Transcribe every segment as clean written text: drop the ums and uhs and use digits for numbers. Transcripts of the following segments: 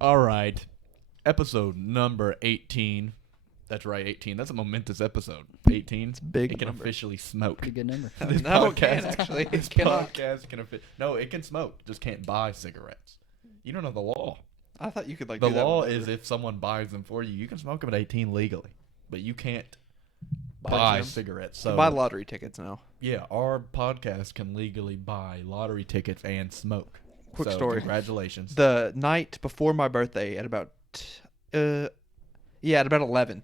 All right. Episode number 18. That's right, 18. That's a momentous episode. 18. It's big It can number. officially smoke. Pretty good number. This No, it podcast can't actually. This It cannot. podcast can No, it can smoke. Just can't buy cigarettes. You don't know the law. I thought you could like. The do that law with is other- if someone buys them for you, you can smoke them at 18 legally, but you can't buy Buy them. cigarettes. You So buy lottery tickets now. yeah, our podcast can legally buy lottery tickets and smoke. Quick So, story. Congratulations. The night before my birthday, at about, at about 11,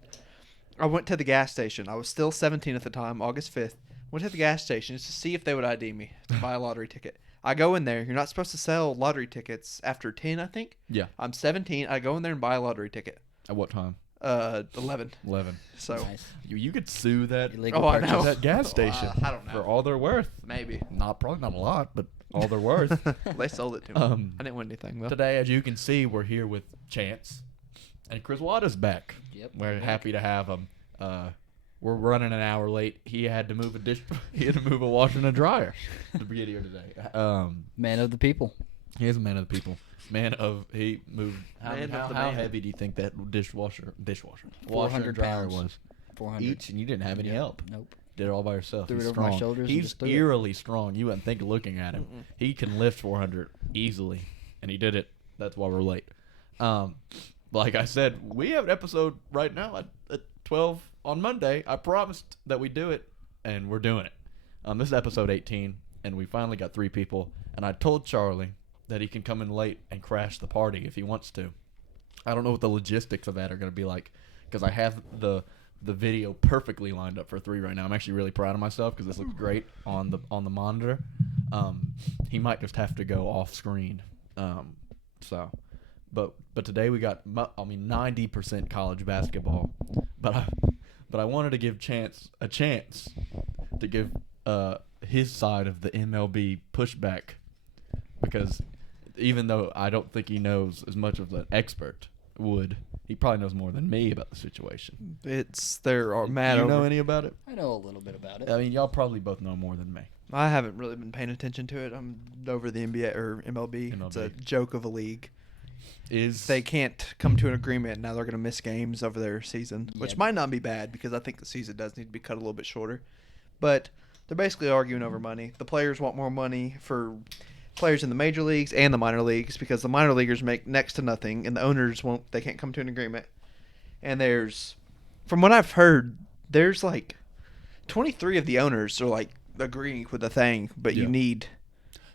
I went to the gas station. I was still 17 at the time, August 5th. Went to the gas station just to see if they would ID me to buy a lottery ticket. I go in there. You're not supposed to sell lottery tickets after 10, I think. Yeah. I'm 17. I go in there and buy a lottery ticket. At what time? 11. 11. So Nice. You could sue that Illegal Oh, I purchase. know. that gas station I don't know. for all they're worth. maybe Probably not a lot, but all they're worth. they sold it to me. I didn't win anything though. Today, as you can see, we're here with Chance and Krzywada's back. Yep. We're happy to have him. We're running an hour late. He had to move he had to move a washer and a dryer to get here today. Man of the people. He is a man of the people. He moved. Man How of the how man. heavy do you think that dishwasher, 400 washer and dryer pounds. was 400. each, and you didn't have any help. Nope. Did it all by yourself. Threw He's it over my strong. shoulders and He's just threw it. eerily strong. You wouldn't think looking at him. Mm-mm. He can lift 400 easily, and he did it. That's why we're late. Like I said, we have an episode right now at 12 on Monday. I promised that we'd do it, and we're doing it. This is episode 18, and we finally got 3 people. And I told Charlie that he can come in late and crash the party if he wants to. I don't know what the logistics of that are going to be like, because I have the video perfectly lined up for 3 right now. I'm actually really proud of myself because this looks great on the monitor. He might just have to go off screen. But today we got 90% college basketball. But I wanted to give Chance a chance to give his side of the MLB pushback, because even though I don't think he knows as much of an expert would, he probably knows more than me about the situation. There are mad Do you over. know any about it? I know a little bit about it. I mean, y'all probably both know more than me. I haven't really been paying attention to it. I'm over the NBA or MLB. It's a MLB. joke of a league. Is They can't come to an agreement. Now they're going to miss games over their season, which Yeah. might not be bad because I think the season does need to be cut a little bit shorter. But they're basically arguing over money. The players want more money for players in the major leagues and the minor leagues because the minor leaguers make next to nothing and the owners won't. They can't come to an agreement. And from what I've heard, there's like 23 of the owners are like agreeing with the thing, but you Yeah. need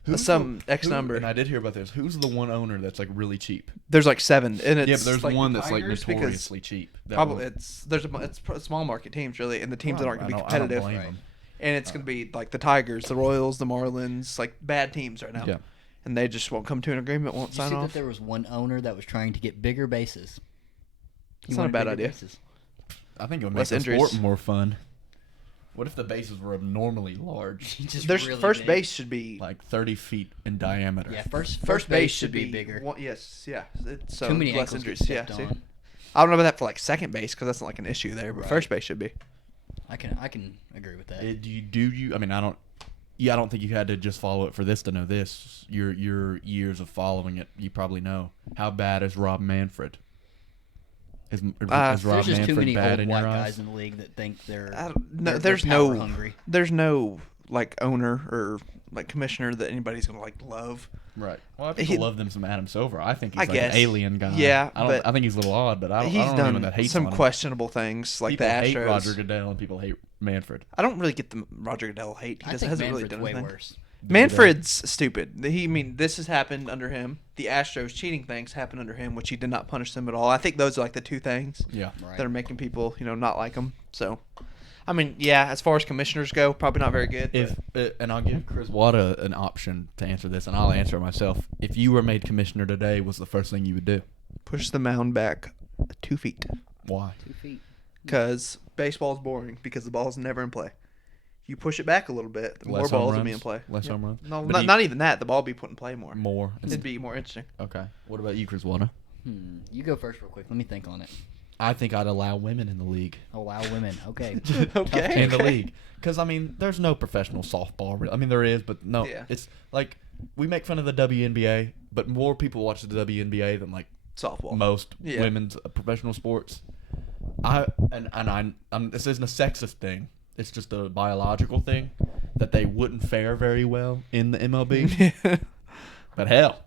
Who's some X number. And I did hear about this. Who's the one owner that's like really cheap? There's like 7, and it's Yeah, but there's like one the that's like Tigers because notoriously cheap. That Probably one- it's small market teams really, and the teams that aren't going to be I don't competitive, blame Right. them. and it's going to be like the Tigers, the Royals, the Marlins, like bad teams right now. Yeah. And they just won't come to an agreement, won't Did you sign see off. that there was one owner that was trying to get bigger bases? He It's not a wanted bad bigger idea. bases. I think it would make Less the injuries. sport more fun. What if the bases were abnormally large, Just There's really first big. base should be like 30 feet in diameter? Yeah, first first base should be bigger. Yes, yeah. It's, so Too many less ankles get injuries. Yeah, stepped see. on. I don't know about that for like second base because that's not like an issue there, but Right. first base should be. I can agree with that. Do you? I mean, I don't. Yeah, I don't think you had to just follow it for this to know this. Your years of following it, you probably know. How bad is Rob Manfred? Is Rob There's just too Manfred many bad old in white your eyes? guys in the league that think they're. I don't, no, they're there's power no hungry. there's no like owner or like commissioner that anybody's gonna like love. Right. Well, I think He- I love them some Adam Silver. I think he's I like guess. an alien guy. Yeah, I but think he's a little odd, but I don't He's know anyone done that hates some on him. questionable things like People the hate Astros. Roger Goodell and people hate Manfred. I don't really get the Roger Goodell hate. He I just think hasn't Manfred's really done way anything. worse. Manfred's stupid. This has happened under him. The Astros cheating things happened under him, which he did not punish them at all. I think those are like the 2 things Yeah. Right. that are making people, not like him. So, I mean, yeah, as far as commissioners go, probably not very good. If and I'll give Krzywada an option to answer this, and I'll answer it myself. If you were made commissioner today, what's the first thing you would do? push the mound back 2 feet. Why? 2 feet. Because baseball's boring because the ball's never in play. You push it back a little bit, the more Less home balls will be runs? in play. Less home runs? No, But not even that. The ball will be put in play more. More. It'd be more interesting. Okay. What about you, Krzywada? You go first real quick. Let me think on it. I think I'd allow women in the league. Allow women. Okay. Okay. In the league. Because, I mean, there's no professional softball. I mean, there is, but no. Yeah. It's like we make fun of the WNBA, but more people watch the WNBA than, like, softball. most Yeah. women's professional sports. This isn't a sexist thing. It's just a biological thing that they wouldn't fare very well in the MLB. But hell,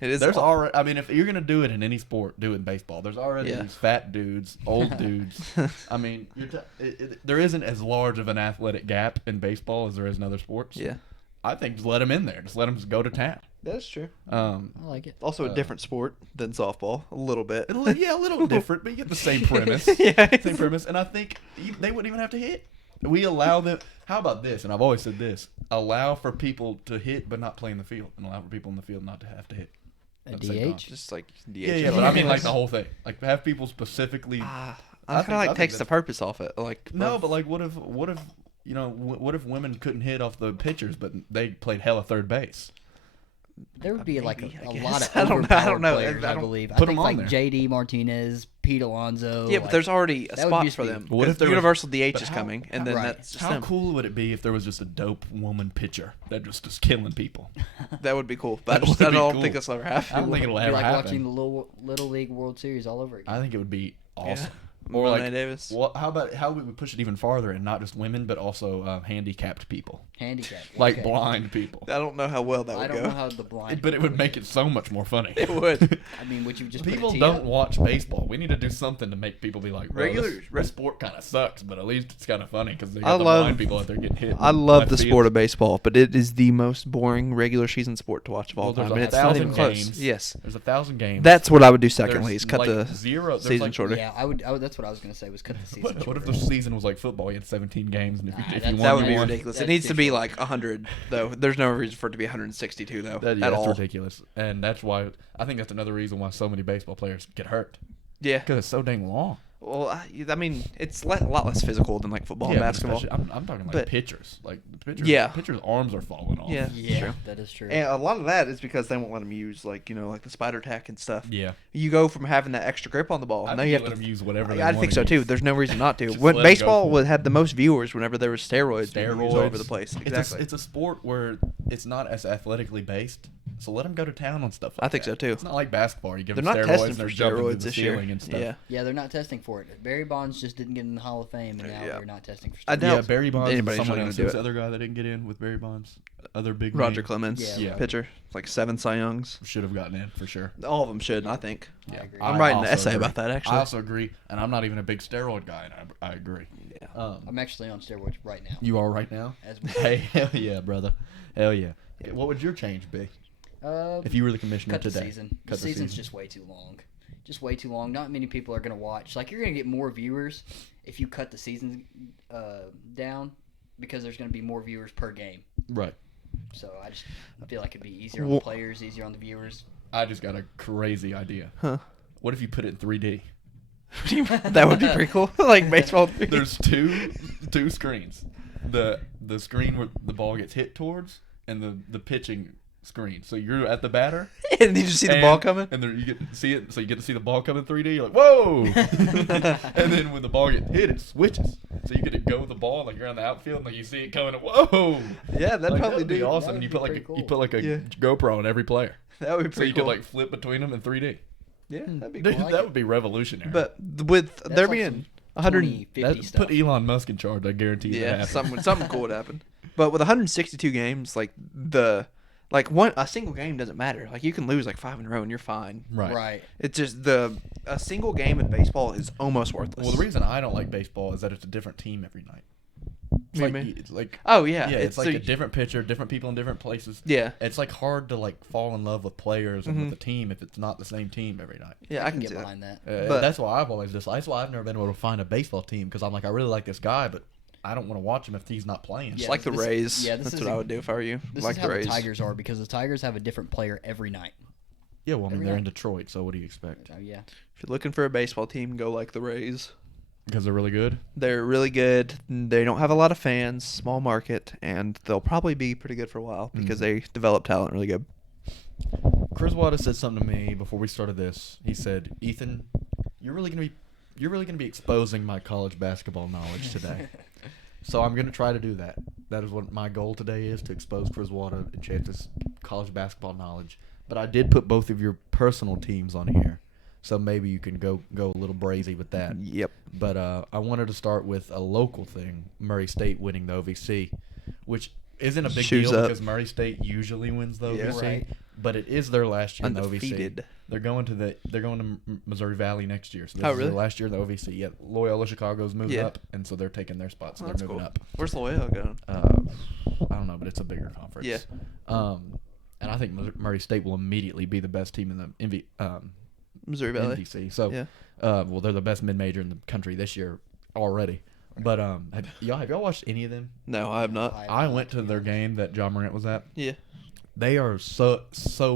It is. there's already. I mean, if you're gonna do it in any sport, do it in baseball. There's already these fat dudes, old dudes. I mean, there isn't as large of an athletic gap in baseball as there is in other sports. Yeah. I think just let them in there. Just let them go to town. That's true. I like it. Also a different sport than softball, a little bit. Yeah, a little different, but you get the same premise. Yeah. Same premise. And I think they wouldn't even have to hit. We allow them. How about this? And I've always said this: allow for people to hit, but not play in the field, and allow for people in the field not to have to hit. A at the same time. DH? Just like DH. Yeah, but I mean like the whole thing. Like have people specifically. I I feel like think takes the that's- purpose off it. Like No, but like what if what if women couldn't hit off the pitchers, but they played hella third base? There would be like Maybe, I a guess. lot of I don't overpowered know. players, I I don't- believe. I Put think 'em on like there. JD Martinez, Pete Alonso. yeah, but there's already a that would spot just for be- them. What if there was- Universal DH but is how- coming, and then right. that's just How them. cool would it be if there was just a dope woman pitcher that just is killing people? That would be cool. But That would I be don't cool. think this will ever happen. I don't think it'll It'd ever be like happen. watching the Little League World Series all over again. I think it would be awesome. Or Or like, Davis. well, how would we push it even farther and not just women, but also handicapped people, Handicap. like Okay. blind people? I don't know how well that I would don't go. know how the blind. But it would make it so much more funny. It would. I mean, would you just People put a tee don't up? watch baseball. We need to do something to make people be like, bro, Regular- this sport kind of sucks, but at least it's kind of funny because they I got the love- blind people out there getting hit. I in love left the field. sport of baseball, but it is the most boring regular season sport to watch of all Well, there's time, a and it's not even 1,000 close. games. Yes, There's 1,000 games. that's what I would do There's secondly. Is cut like the zero. There's season like, shorter. Yeah, I would. That's what I was gonna say. Was cut the season. What if shorter. the season was like football? You had 17 games, and if you, Nah, if that's- you won, That would you be won. ridiculous. It That's needs to too be short. like 100, though. There's no reason for it to be 162, though, Yeah, at that's all. ridiculous, and that's why I think that's another reason why so many baseball players get hurt Yeah. because it's so dang long. Well, I mean, it's a lot less physical than like football and but basketball. especially- I'm talking like But- pitchers. Like pitchers. Yeah. Pitchers' arms are falling off. Yeah. Yeah, True. that is true. And a lot of that is because they won't let them use like like the spider tack and stuff. Yeah. You go from having that extra grip on the ball. I now think you have let to. them use whatever they I think wanna so too. use. There's no reason not to. Just When let 'em go baseball for it. would have the most viewers whenever there was steroids being used all over the Steroids. place. It's Exactly. it's a sport where it's not as athletically based, so let them go to town on stuff. I Like think that. so, too. It's not like basketball. You give They're them not steroids testing and they're for jumping through steroids the this year. ceiling and stuff. Yeah. Yeah, they're not testing for it. Barry Bonds just didn't get in the Hall of Fame, and now Yeah. they're not testing for I steroids. doubt Yeah, Barry Bonds and anybody's someone really else. gonna do Who's it. the other guy that didn't get in with Barry Bonds? Other big Roger name. Clemens, Yeah. pitcher, like 7 Cy Youngs. Should have gotten in for sure. All of them should, I think. I Yeah, agree. I'm writing an also essay agree. about that, actually. I also agree, and I'm not even a big steroid guy, and I agree. Yeah. I'm actually on steroids right now. You are right now. As we Hey, hell yeah, brother. Hell yeah. What would your change be if you were the commissioner cut the today? season. The Cut the season's season. just way too long. Just way too long. Not many people are gonna watch. Like you're gonna get more viewers if you cut the season down because there's gonna be more viewers per game. Right. So I just feel like it'd be easier on Well- the players, easier on the viewers. I just got a crazy idea. Huh. What if you put it in 3D? That would be pretty cool. Like baseball. There's two screens. The screen where the ball gets hit towards, and the pitching screen. So you're at the batter. And did you see the ball coming? And there you get to see it. So you get to see the ball come in 3D. You're like, whoa! And then when the ball gets hit, it switches. So you get to go with the ball like you're on the outfield, and like you see it coming. Whoa! Yeah, that'd Like, probably that'd be do. awesome. That And you would put be like pretty you cool. put like a Yeah. GoPro on every player, That would be so pretty you cool. could like flip between them in 3D. Yeah, that'd be Dude, cool. like that it. would be revolutionary. But with That's there like being some 100, 20, 50 stuff. put Elon Musk in charge. I guarantee you that yeah, happens. something cool would happen. But with 162 games, like a single game doesn't matter. Like you can lose like 5 in a row and you're fine. Right. It's just a single game in baseball is almost worthless. Well, the reason I don't like baseball is that it's a different team every night. It's What do like, you mean? it's like Oh yeah, it's like so- a different pitcher, different people in different places. Yeah, It's like hard to like fall in love with players and Mhm. with a team if it's not the same team every night. yeah, I can get see that. behind that. But- That's why I've always that's why I've never been able to find a baseball team because I'm like I really like this guy, but I don't want to watch him if he's not playing. Just Yeah, like the this- Rays. yeah, this That's is what I a- would do if I were you. This Like is how the the Rays. Tigers are because the Tigers have a different player every night. Yeah, well, I mean Every they're in night. Detroit, so what do you expect? So yeah. If you're looking for a baseball team, go like the Rays. Because they're really good. They're really good. They don't have a lot of fans, small market, and they'll probably be pretty good for a while because they develop talent really good. Krzywada said something to me before we started this. He said, "Ethan, you're really gonna be exposing my college basketball knowledge today." So I'm gonna try to do that. That is what my goal today is, to expose Krzywada and Chance's college basketball knowledge. But I did put both of your personal teams on here. So maybe you can go a little brazy with that. Yep. But I wanted to start with a local thing: Murray State winning the OVC, which isn't a big Shoes deal up. because Murray State usually wins the Yeah. OVC. Right. But it is their last year in the Undefeated. OVC. They're going to Missouri Valley next year. So this Oh, is really? their last year in the OVC. Yeah, Loyola Chicago's moving Yeah. up, and so they're taking their spots. So Oh, they're that's moving cool. up. Where's Loyola going? I don't know, but it's a bigger conference. Yeah. And I think Murray State will immediately be the best team in the Missouri Valley. MVC. So, Yeah. well, they're the best mid-major in the country this year already. But have y'all watched any of them? No, I have not. I went to their game that John Morant was at. Yeah. They are so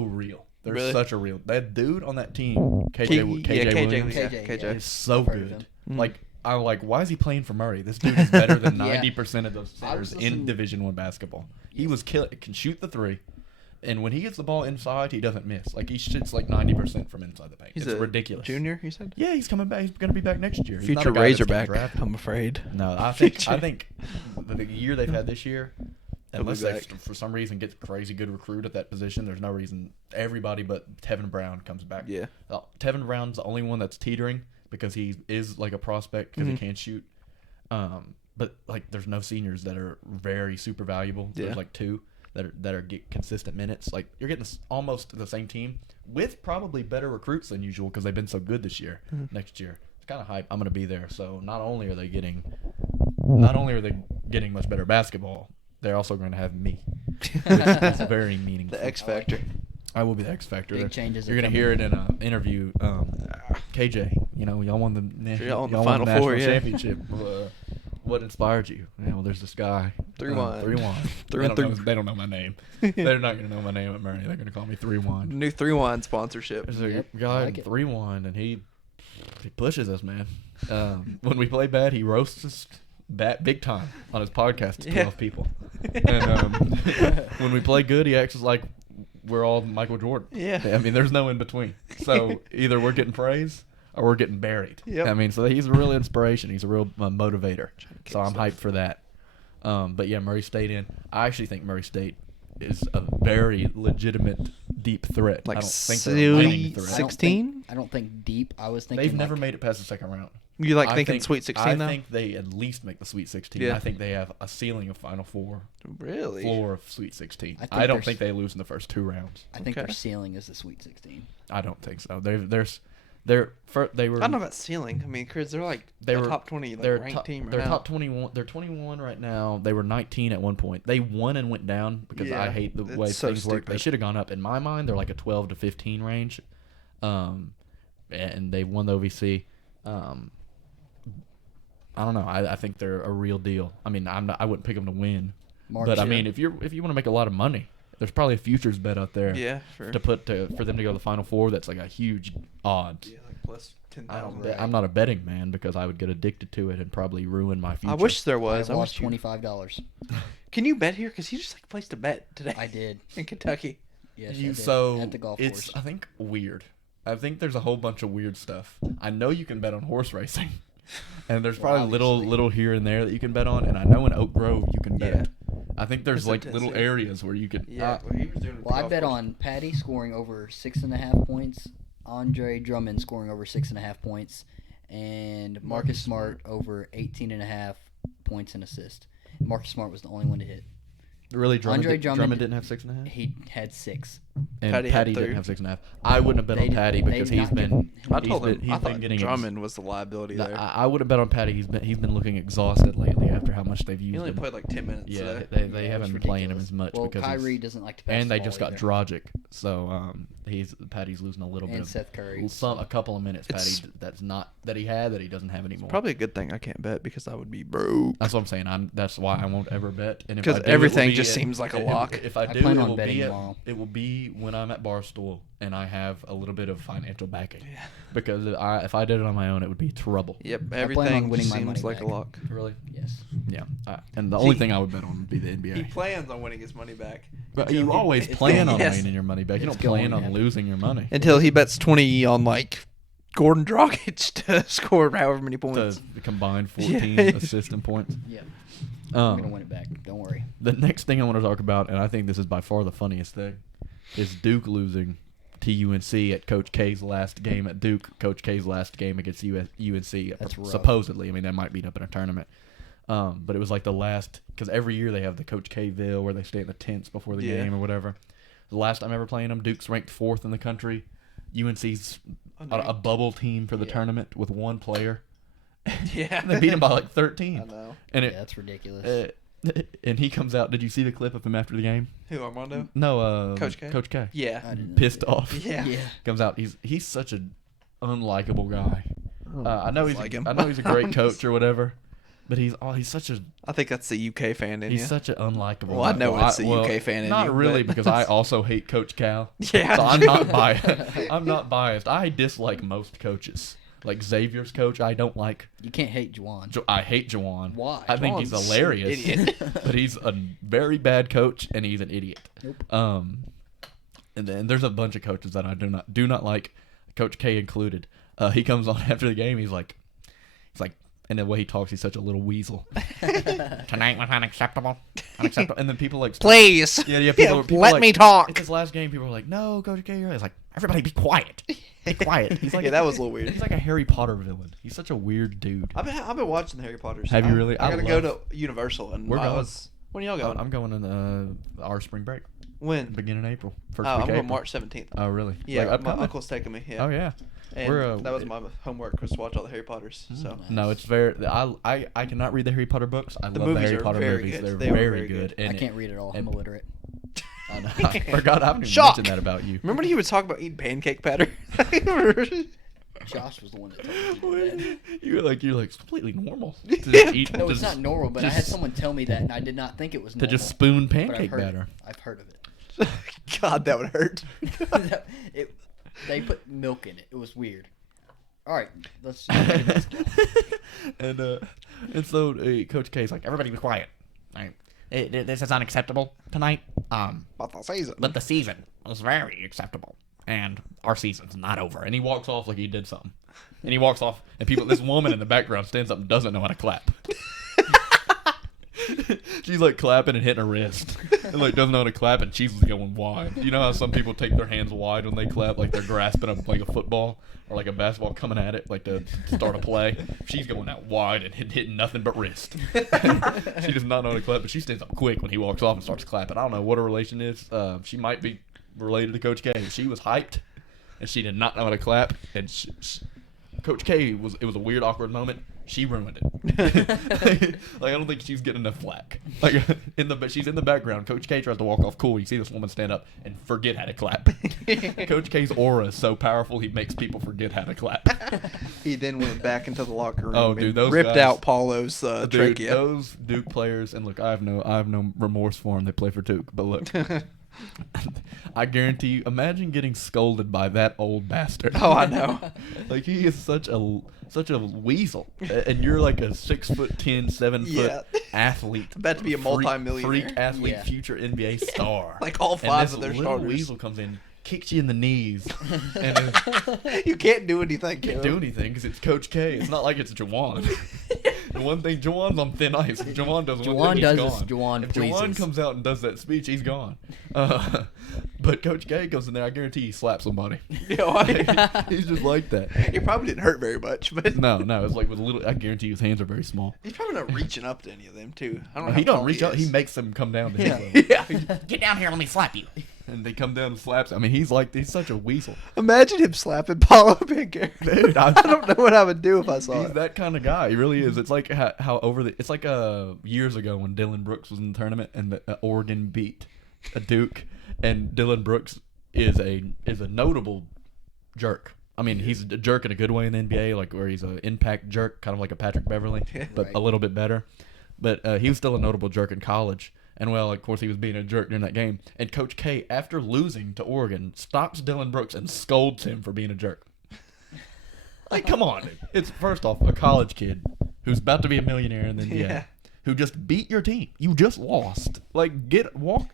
real. They're Really? such a real. That dude on that team, KJ KJ Williams, yeah, KJ, KJ. yeah. is so I've heard of good. him. Mm. Like I'm like, why is he playing for Murray? This dude is better than Yeah. 90% of those I was centers in listening- Division I basketball. He Yes. was can shoot the three, and when he gets the ball inside, he doesn't miss. Like he shoots like 90% from inside the paint. He's It's a ridiculous. junior, you said? Yeah, he's coming back. He's going to be back next year. He's not Future a guy that's getting Razorback, drafted. I'm afraid. No, I Future. think the year they've had this year, He'll be unless they back. for some reason get a crazy good recruit at that position, there's no reason everybody but Tevin Brown comes back. Yeah. Tevin Brown's the only one that's teetering because he is like a prospect because Mhm. he can shoot. But like there's no seniors that are very super valuable. Yeah. There's like two that are get consistent minutes. Like you're getting almost the same team with probably better recruits than usual because they've been so good this year. Mhm. Next year, it's kind of hype. I'm gonna be there. So not only are they getting much better basketball, they're also going to have me. It's very meaningful. The X Factor. I will be the X Factor. Big there. changes You're are gonna hear it in an interview. KJ, y'all won the Sure, y'all won the y'all Final national Four, yeah. championship. What inspired you? Yeah, well, there's this guy. Threewind. Threewind. Threewind. They don't know my name. They're not gonna know my name at Murray. They're gonna call me Threewind. New Threewind sponsorship. There's a Yep, guy like it. Threewind, and he pushes us, man. When we play bad, he roasts us big time on his podcast to 12 Yeah. people. And when we play good, he acts like we're all Michael Jordan. Yeah. I mean, there's no in between. So either we're getting praise or we're getting buried. Yep. I mean, so he's a real inspiration. He's a real motivator. kick So I'm stuff. hyped for that. But yeah, Murray State in. I actually think Murray State is a very legitimate deep threat. Like I don't think they're a winning threat. 16? I don't think deep. I was thinking They've never like, made it past the second round. You like I thinking think- Sweet 16 though? I think they at least make the Sweet 16. Yeah. I think they have a ceiling of Final Four, Really? floor of Sweet 16. I think I don't there's- think they lose in the first two rounds. I think Okay. their ceiling is the Sweet 16. I don't think so. They were. I don't know about ceiling. I mean, because they're like They a were- top 20 They're ranked top, team right they're now. top 21. They're 21 right now. They were 19 at one point. They won and went down because I Yeah, hate the it's way so things work. They stupid. should have gone up. In my mind, they're like a 12 to 15 range, and they won the OVC. I don't know. I think they're a real deal. I mean, I wouldn't pick them to win, March, but I yeah. mean, if you want to make a lot of money, there's probably a futures bet out there Yeah, for for them to go to the Final Four. That's like a huge odds. yeah, like plus I don't 10,000. bet, I'm not a betting man because I would get addicted to it and probably ruin my future. I wish there I was. I lost wish you- $25. Can you bet here? Because he just like placed a bet today. I did. in Kentucky. Yes, I You did. so at the golf it's course. I think weird. I think there's a whole bunch of weird stuff. I know you can bet on horse racing, and there's Well, probably obviously. little here and there that you can bet on. And I know in Oak Grove you can bet. Yeah. I think there's It's like in little Tennessee. areas where you could. Yeah, well, he was doing. Well, I bet on Patty scoring over 6.5 points, Andre Drummond scoring over 6.5 points, and Marcus Smart over 18.5 points and assist. Marcus Smart was the only one to hit. Really, Andre Drummond Drummond didn't have 6.5, He had 6. and Patty Patty, had didn't 3. have 6.5. I wouldn't have bet They on did- Patty they because did he's not give been. him- I told he's him. been, I he's been thought getting Drummond was the liability there. I wouldn't bet on Patty. He's been looking exhausted lately after how much they've used He only him. played like 10 minutes Yeah, today. they Yeah, haven't it's been playing him ridiculous. as much Well, because Kyrie doesn't like to pass and the they ball just got either. Dragic, so Patty's losing a little bit And of Seth Curry. a couple of minutes. It's- Patty that he doesn't have anymore. Probably a good thing I can't bet because I would be broke. That's what I'm saying. That's why I won't ever bet. And if I Because do, it will everything be just seems like a lock. If I I do, plan it on will betting be tomorrow. it will be when I'm at Barstool and I have a little bit of financial backing. Yeah. Because if I did it on my own, it would be trouble. Yep, plan on everything winning just my seems money like a back. lock. Really? Yes. Yeah. And the only See, thing I would bet on would be the He NBA. plans on winning his money back. But Until you he- always it's- plan on yes. winning your money back. You It's don't plan going on to happen. losing your money. Until he bets 20 on like Gordon Dragic to score however many points. The combined 14 Yeah. assistant points. Yeah. I'm going to Um, win it back. Don't worry. the next thing I want to talk about, and I think this is by far the funniest thing, is Duke losing UNC at Coach K's last game at Duke, Coach K's last game against UNC. That's rough. Supposedly. I mean, that might beat up in a tournament. But it was like the last, because every year they have the Coach K-ville where they stay in the tents before the game or whatever. The last time ever playing them, Duke's ranked 4th in the country. UNC's a bubble team for the tournament with one player. Yeah. And they beat him by like 13. I know. And That's ridiculous. And he comes out. Did you see the clip of him after the game? Who, Armando? No, Coach K? Coach K. Yeah. I didn't Pissed see off. Yeah. Comes out. He's such an unlikable guy. I know he's like him. I know he's a great coach or whatever, but he's such a I think that's the UK fan in you. he's such an unlikable. Well, I guy. know it's the UK fan in not you, really but- because I also hate Coach Cal. Yeah. So I'm not biased. I'm not biased. I dislike most coaches. Like Xavier's coach, I don't like. You can't hate Juwan. I hate Jawan. Why? I think he's Juwan's hilarious, an idiot. but he's a very bad coach and he's an idiot. Nope. And then there's a bunch of coaches that I do not like, Coach K included. He comes on after the game. He's like, and the way he talks, he's such a little weasel. Tonight was unacceptable. And then people like, Please. yeah, people let like, me talk. It's his last game. People are like, no, Coach K, you're right. It's like, everybody be quiet. Be quiet. He's like, Yeah, that was a little weird. He's like a Harry Potter villain. He's such a weird dude. I've been watching the Harry Potters. Have you really? I gotta I go love- to Universal and We're going. When are y'all going? I'm going in our spring break, When? beginning of April. First I'm week of going April. March 17th. Oh, really? Yeah, Like, my upcoming? uncle's taking me. Yeah. Oh, yeah. And We're, that was my homework, was to watch all the Harry Potters. So Nice. No, it's very. I cannot read the Harry Potter books. I The love the movies Harry are Potter very movies. good. They're They are very very good. good. I And can't read it all. I'm and- illiterate. I know. I forgot. I haven't even Shock. mentioned that about you. remember when he would talk about eating pancake batter? Josh was the one that told me to do that. You're like it's completely normal. Yeah. To eat, No, it's just- not normal, but I had just- someone tell me that, and I did not think it was to normal. just spoon but I've pancake heard batter. It. I've heard of it. God, that would hurt. They put milk in it. It was weird. All right, let's. and so Coach K is like, everybody be quiet. Right? This is unacceptable tonight. About the season. But the season was very acceptable, and our season's not over. And he walks off like he did something. And he walks off, and this woman in the background stands up and doesn't know how to clap. She's like clapping and hitting her wrist, and like doesn't know how to clap, and she's going wide. You know how some people take their hands wide when they clap, like they're grasping like a football or like a basketball coming at it, like to start a play. She's going out wide and hitting nothing but wrist. She does not know how to clap, but she stands up quick when he walks off and starts clapping. I don't know what her relation is. She might be related to Coach K. She was hyped, and she did not know how to clap, and Coach K it was a weird, awkward moment. She ruined it. Like I don't think she's getting enough flack. Like she's in the background. Coach K tries to walk off cool. You see this woman stand up and forget how to clap. Coach K's aura is so powerful he makes people forget how to clap. He then went back into the locker room. Oh, dude, and those ripped guys- out Paulo's Dude, trachea. those Duke players, and look, I have no remorse for them. They play for Duke, but look, I guarantee you. Imagine getting scolded by that old bastard. Oh, I know. Like he is such a weasel, and you're like a 6'10", 7 Yeah. foot athlete, About to be a multi-millionaire. freak athlete, Yeah. future NBA star. Like all And five this of their little starters. weasel comes in, kicks you in the knees, and is, You can't do anything. can't do anything because it's Coach K. It's not like it's Juwan. The one thing, Juwan's on thin ice. If Juwan does one Juwan thing, does he's this, gone. Juwan If Juwan pleases. comes out and does that speech, he's gone. But Coach K goes in there. I guarantee he slaps somebody. You know, He's just like that. It probably didn't hurt very much, but No, it's like with a little. I guarantee his hands are very small. he's probably not reaching up to any of them too. I don't know. He how don't tall reach out. He is. makes them come down to his level. Yeah. Get down here, let me slap you. And they come down and slaps. I mean, he's such a weasel. Imagine him slapping Paulo Banquero. Dude, I don't know what I would do if I saw He's it. that kind of guy. He really is. It's like how it's like years ago when Dylan Brooks was in the tournament and Oregon beat a Duke, and Dylan Brooks is a notable jerk. I mean, he's a jerk in a good way in the NBA, like where he's an impact jerk, kind of like a Patrick Beverly, but Right. a little bit better. But he was still a notable jerk in college. And, well, of course, he was being a jerk during that game. And Coach K, after losing to Oregon, stops Dylan Brooks and scolds him for being a jerk. Like, come on. It's, first off, a college kid who's about to be a millionaire in the NBA, Yeah. who just beat your team. You just lost. Like,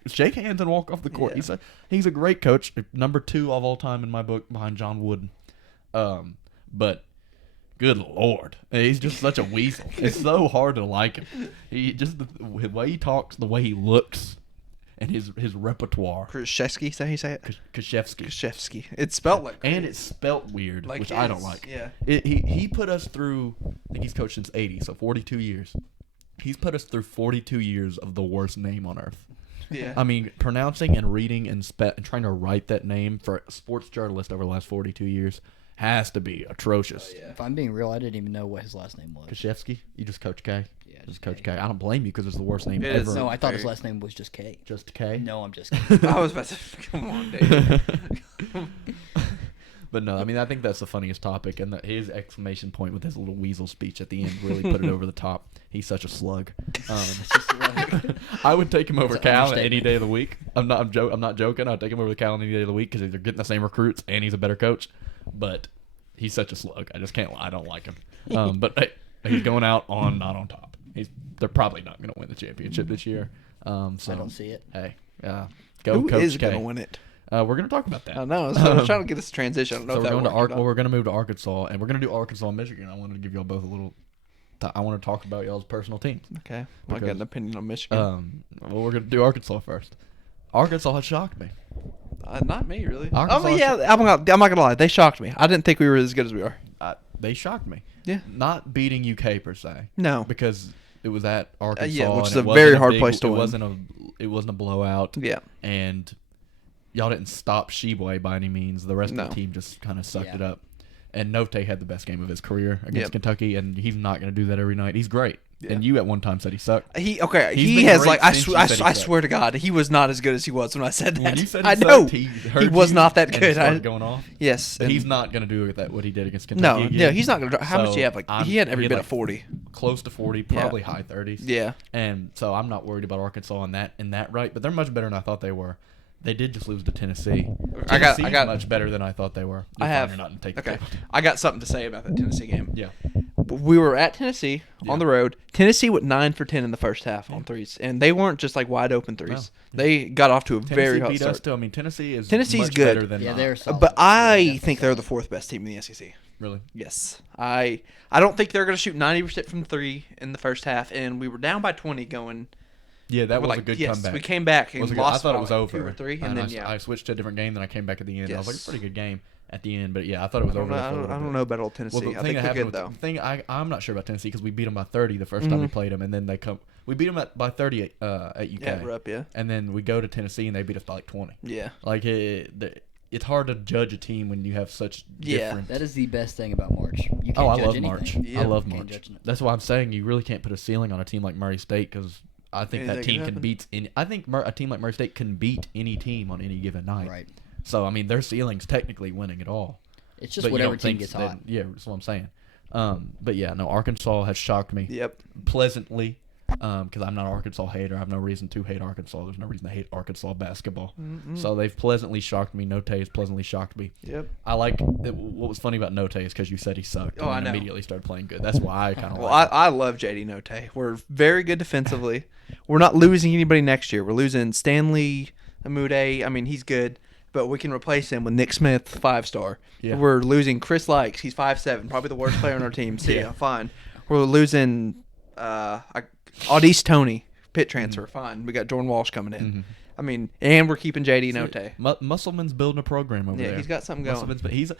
shake hands and walk off the court. Yeah. He's a great coach, number 2 of all time in my book, behind John Wooden. But good Lord, he's just such a weasel. It's so hard to like him. He just the way he talks, the way he looks, and his repertoire. Krzyzewski, is that how you say it? Krzywada. Krzyzewski. It's spelled like And it's spelt weird, Like which I don't his- like. yeah. He put us through, I think he's coached since 80, so 42 years. He's put us through 42 years of the worst name on earth. Yeah. I mean, pronouncing and reading and trying to write that name for a sports journalist over the last 42 years has to be atrocious. If I'm being real, I didn't even know what his last name was. Krzywski? You just Coach K? Yeah, Just Coach K. I don't blame you because it's the worst name It is. ever. No, I thought his last name was just K. Just K? No, I'm just kidding. I was about to come on, Dave. But no, I mean, I think that's the funniest topic, and his exclamation point with his little weasel speech at the end really put it over the top. He's such a slug. Just like, I would take him over It's an Cal any understatement. day of the week. I'm not joking. I'd take him over Cal any day of the week because they're getting the same recruits and he's a better coach. But he's such a slug. I just can't. I don't like him. But hey, he's going out not on top. They're probably not going to win the championship this year. So I don't see it. Hey, go Who Coach is K. going to win it? We're going to talk about that. I know. So I was trying to get this transition. I don't know So if we're that going to worked or not. we're going to move to Arkansas, and we're going to do Arkansas and Michigan. I wanted to give y'all both a little. I want to talk about y'all's personal teams. Okay. I got Because, an opinion on Michigan. Well, we're going to do Arkansas first. Arkansas has shocked me. Not me, really. Arkansas- I mean, yeah, I'm not gonna lie. They shocked me. I didn't think we were as good as we are. They shocked me. Yeah. Not beating UK per se. No. Because it was at Arkansas. yeah, which and is it a wasn't very hard big- place to it win. It wasn't a blowout. Yeah. And y'all didn't stop Sheboy by any means. The rest of No. the team just kind of sucked Yeah. it up. And Note had the best game of his career against Yep. Kentucky, and he's not going to do that every night. He's great. Yeah. And you at one time said he sucked. He He's been has great like I since you swear said he I sucked. swear to God he was not as good as he was when I said that. When you said he I sucked, know he he heard was you not that and good. started going off. Yes, But and he's not going to do what he did against no, Kentucky. yeah, again. he's not gonna. How much So do you have? Like he had every bit like of 40. Close to 40, probably high 30s. Yeah, And so I'm not worried about Arkansas in that right, but they're much better than I thought they were. They did just lose to Tennessee. I got- Tennessee's much better than I thought they were. I have. You're not take the Okay, table. I got something to say about that Tennessee game. Yeah. We were at Tennessee Yeah. on the road. Tennessee went 9 for 10 in the first half on threes, and they weren't just like wide open threes. No. They got off to a Tennessee very hot beat start. us too. I mean, Tennessee's much good. better than Yeah, they're solid. But I Definitely think they're solid. the fourth best team in the SEC. really. Yes, I don't think they're going to shoot 90% from three in the first half, and we were down by 20 going. Yeah, that we're was like, a good yes, comeback. we came back and Was a good- lost. I thought by it was like over. 2 or 3, and then I switched to a different game, then I came back at the end. I was like, Yes. it's a pretty good game at the end, but yeah, I thought it was I over. don't, there for a know, little I don't bit. know about old Tennessee. Well, the I thing think that they're happened good with, though. I'm not sure about Tennessee because we beat them by 30 the first time we played them, and then we beat them by 30 at UK, Yeah, we're up, yeah. and then we go to Tennessee and they beat us by like 20. Yeah. Like it's hard to judge a team when you have such Yeah. different. That is the best thing about March. You can't Oh, I judge love anything. March. Yeah. I love Can't March. judge it. That's why I'm saying you really can't put a ceiling on a team like Murray State because I think that Anything team can can happen. beat any. I think a team like Murray State can beat any team on any given night. Right. So I mean, their ceiling's technically winning it all. It's just But you whatever don't team think gets that- hot. Yeah, that's what I'm saying. But yeah, no, Arkansas has shocked me Yep. pleasantly because I'm not an Arkansas hater. I have no reason to hate Arkansas. There's no reason to hate Arkansas basketball. So they've pleasantly shocked me. Note has pleasantly shocked me. Yep. I like what was funny about Note is because you said he sucked Oh, I and know. immediately started playing good. That's why I kind of Well, like him. I love JD Note. We're very good defensively. We're not losing anybody next year. We're losing Stanley Amude. I mean, he's good, but we can replace him with Nick Smith, 5-star. Yeah. We're losing Chris Likes. He's 5'7", probably the worst player on our team. See ya, fine. We're losing Audis Tony, pit transfer. Fine. We got Jordan Walsh coming in. I mean, and we're keeping JD Note. Musselman's building a program over Yeah, there. he's got something going.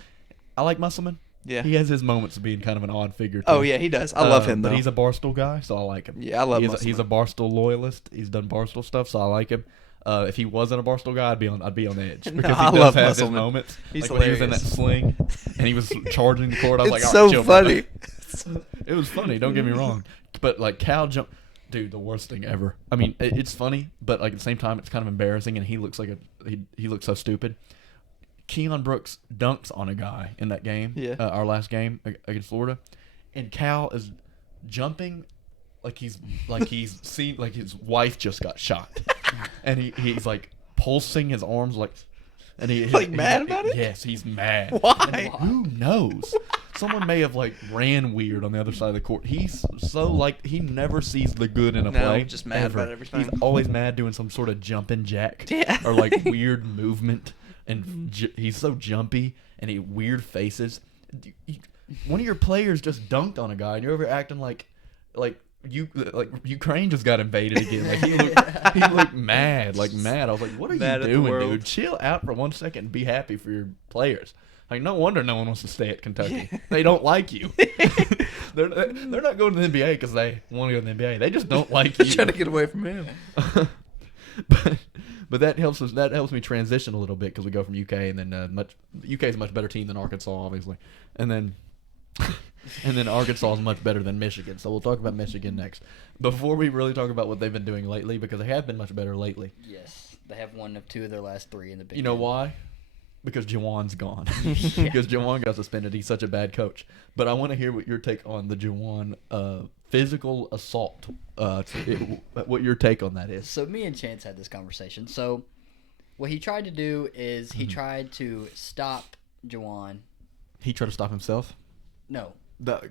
I like Musselman. Yeah. He has his moments of being kind of an odd figure. Too. Oh yeah, he does. I love him though. But he's a Barstool guy, so I like him. Yeah, I love He's a Barstool loyalist. He's done Barstool stuff, so I like him. If he wasn't a Barstool guy, I'd be on edge No, because I he love does have his Musselman. moments. He's like when he was in that hilarious. sling and he was charging the court. I was It's like, all right, so chill, brother. funny. It was funny. Don't get me wrong, but like Cal jump, dude, the worst thing ever. I mean, it's funny, but like at the same time, it's kind of embarrassing, and he looks like he looks so stupid. Keon Brooks dunks on a guy in that game, Yeah. our last game against Florida, and Cal is jumping like he's seen like his wife just got shot, and he's like pulsing his arms like, and Like mad about it? Yes, he's mad. Why? And who knows? Someone may have like ran weird on the other side of the court. He's so like he never sees the good in a No, play. just mad ever. about every time. He's always mad doing some sort of jumping jack Yeah. or like weird movement, and he's so jumpy and he weird faces. One of your players just dunked on a guy, and you're over acting like Ukraine just got invaded again. Like he looked mad, mad. I was like, what are Mad you at the doing, world. dude? Chill out for 1 second and be happy for your players. Like, no wonder no one wants to stay at Kentucky. Yeah. They don't like you. they're not going to the NBA because they want to go to the NBA. They just don't like you. Trying to get away from him. But that helps us. That helps me transition a little bit because we go from UK and then UK is a much better team than Arkansas, obviously, and then Arkansas is much better than Michigan. So we'll talk about Michigan next. Before we really talk about what they've been doing lately, because they have been much better lately. Yes, they have won of 2 of their last 3 in the Big You know Ten. why? Because Jawan's gone. Yeah. Because Jawan got suspended. He's such a bad coach. But I want to hear what your take on the Jawan physical assault. What your take on that is. So me and Chance had this conversation. So what he tried to do is he tried to stop Jawan. He tried to stop himself. No.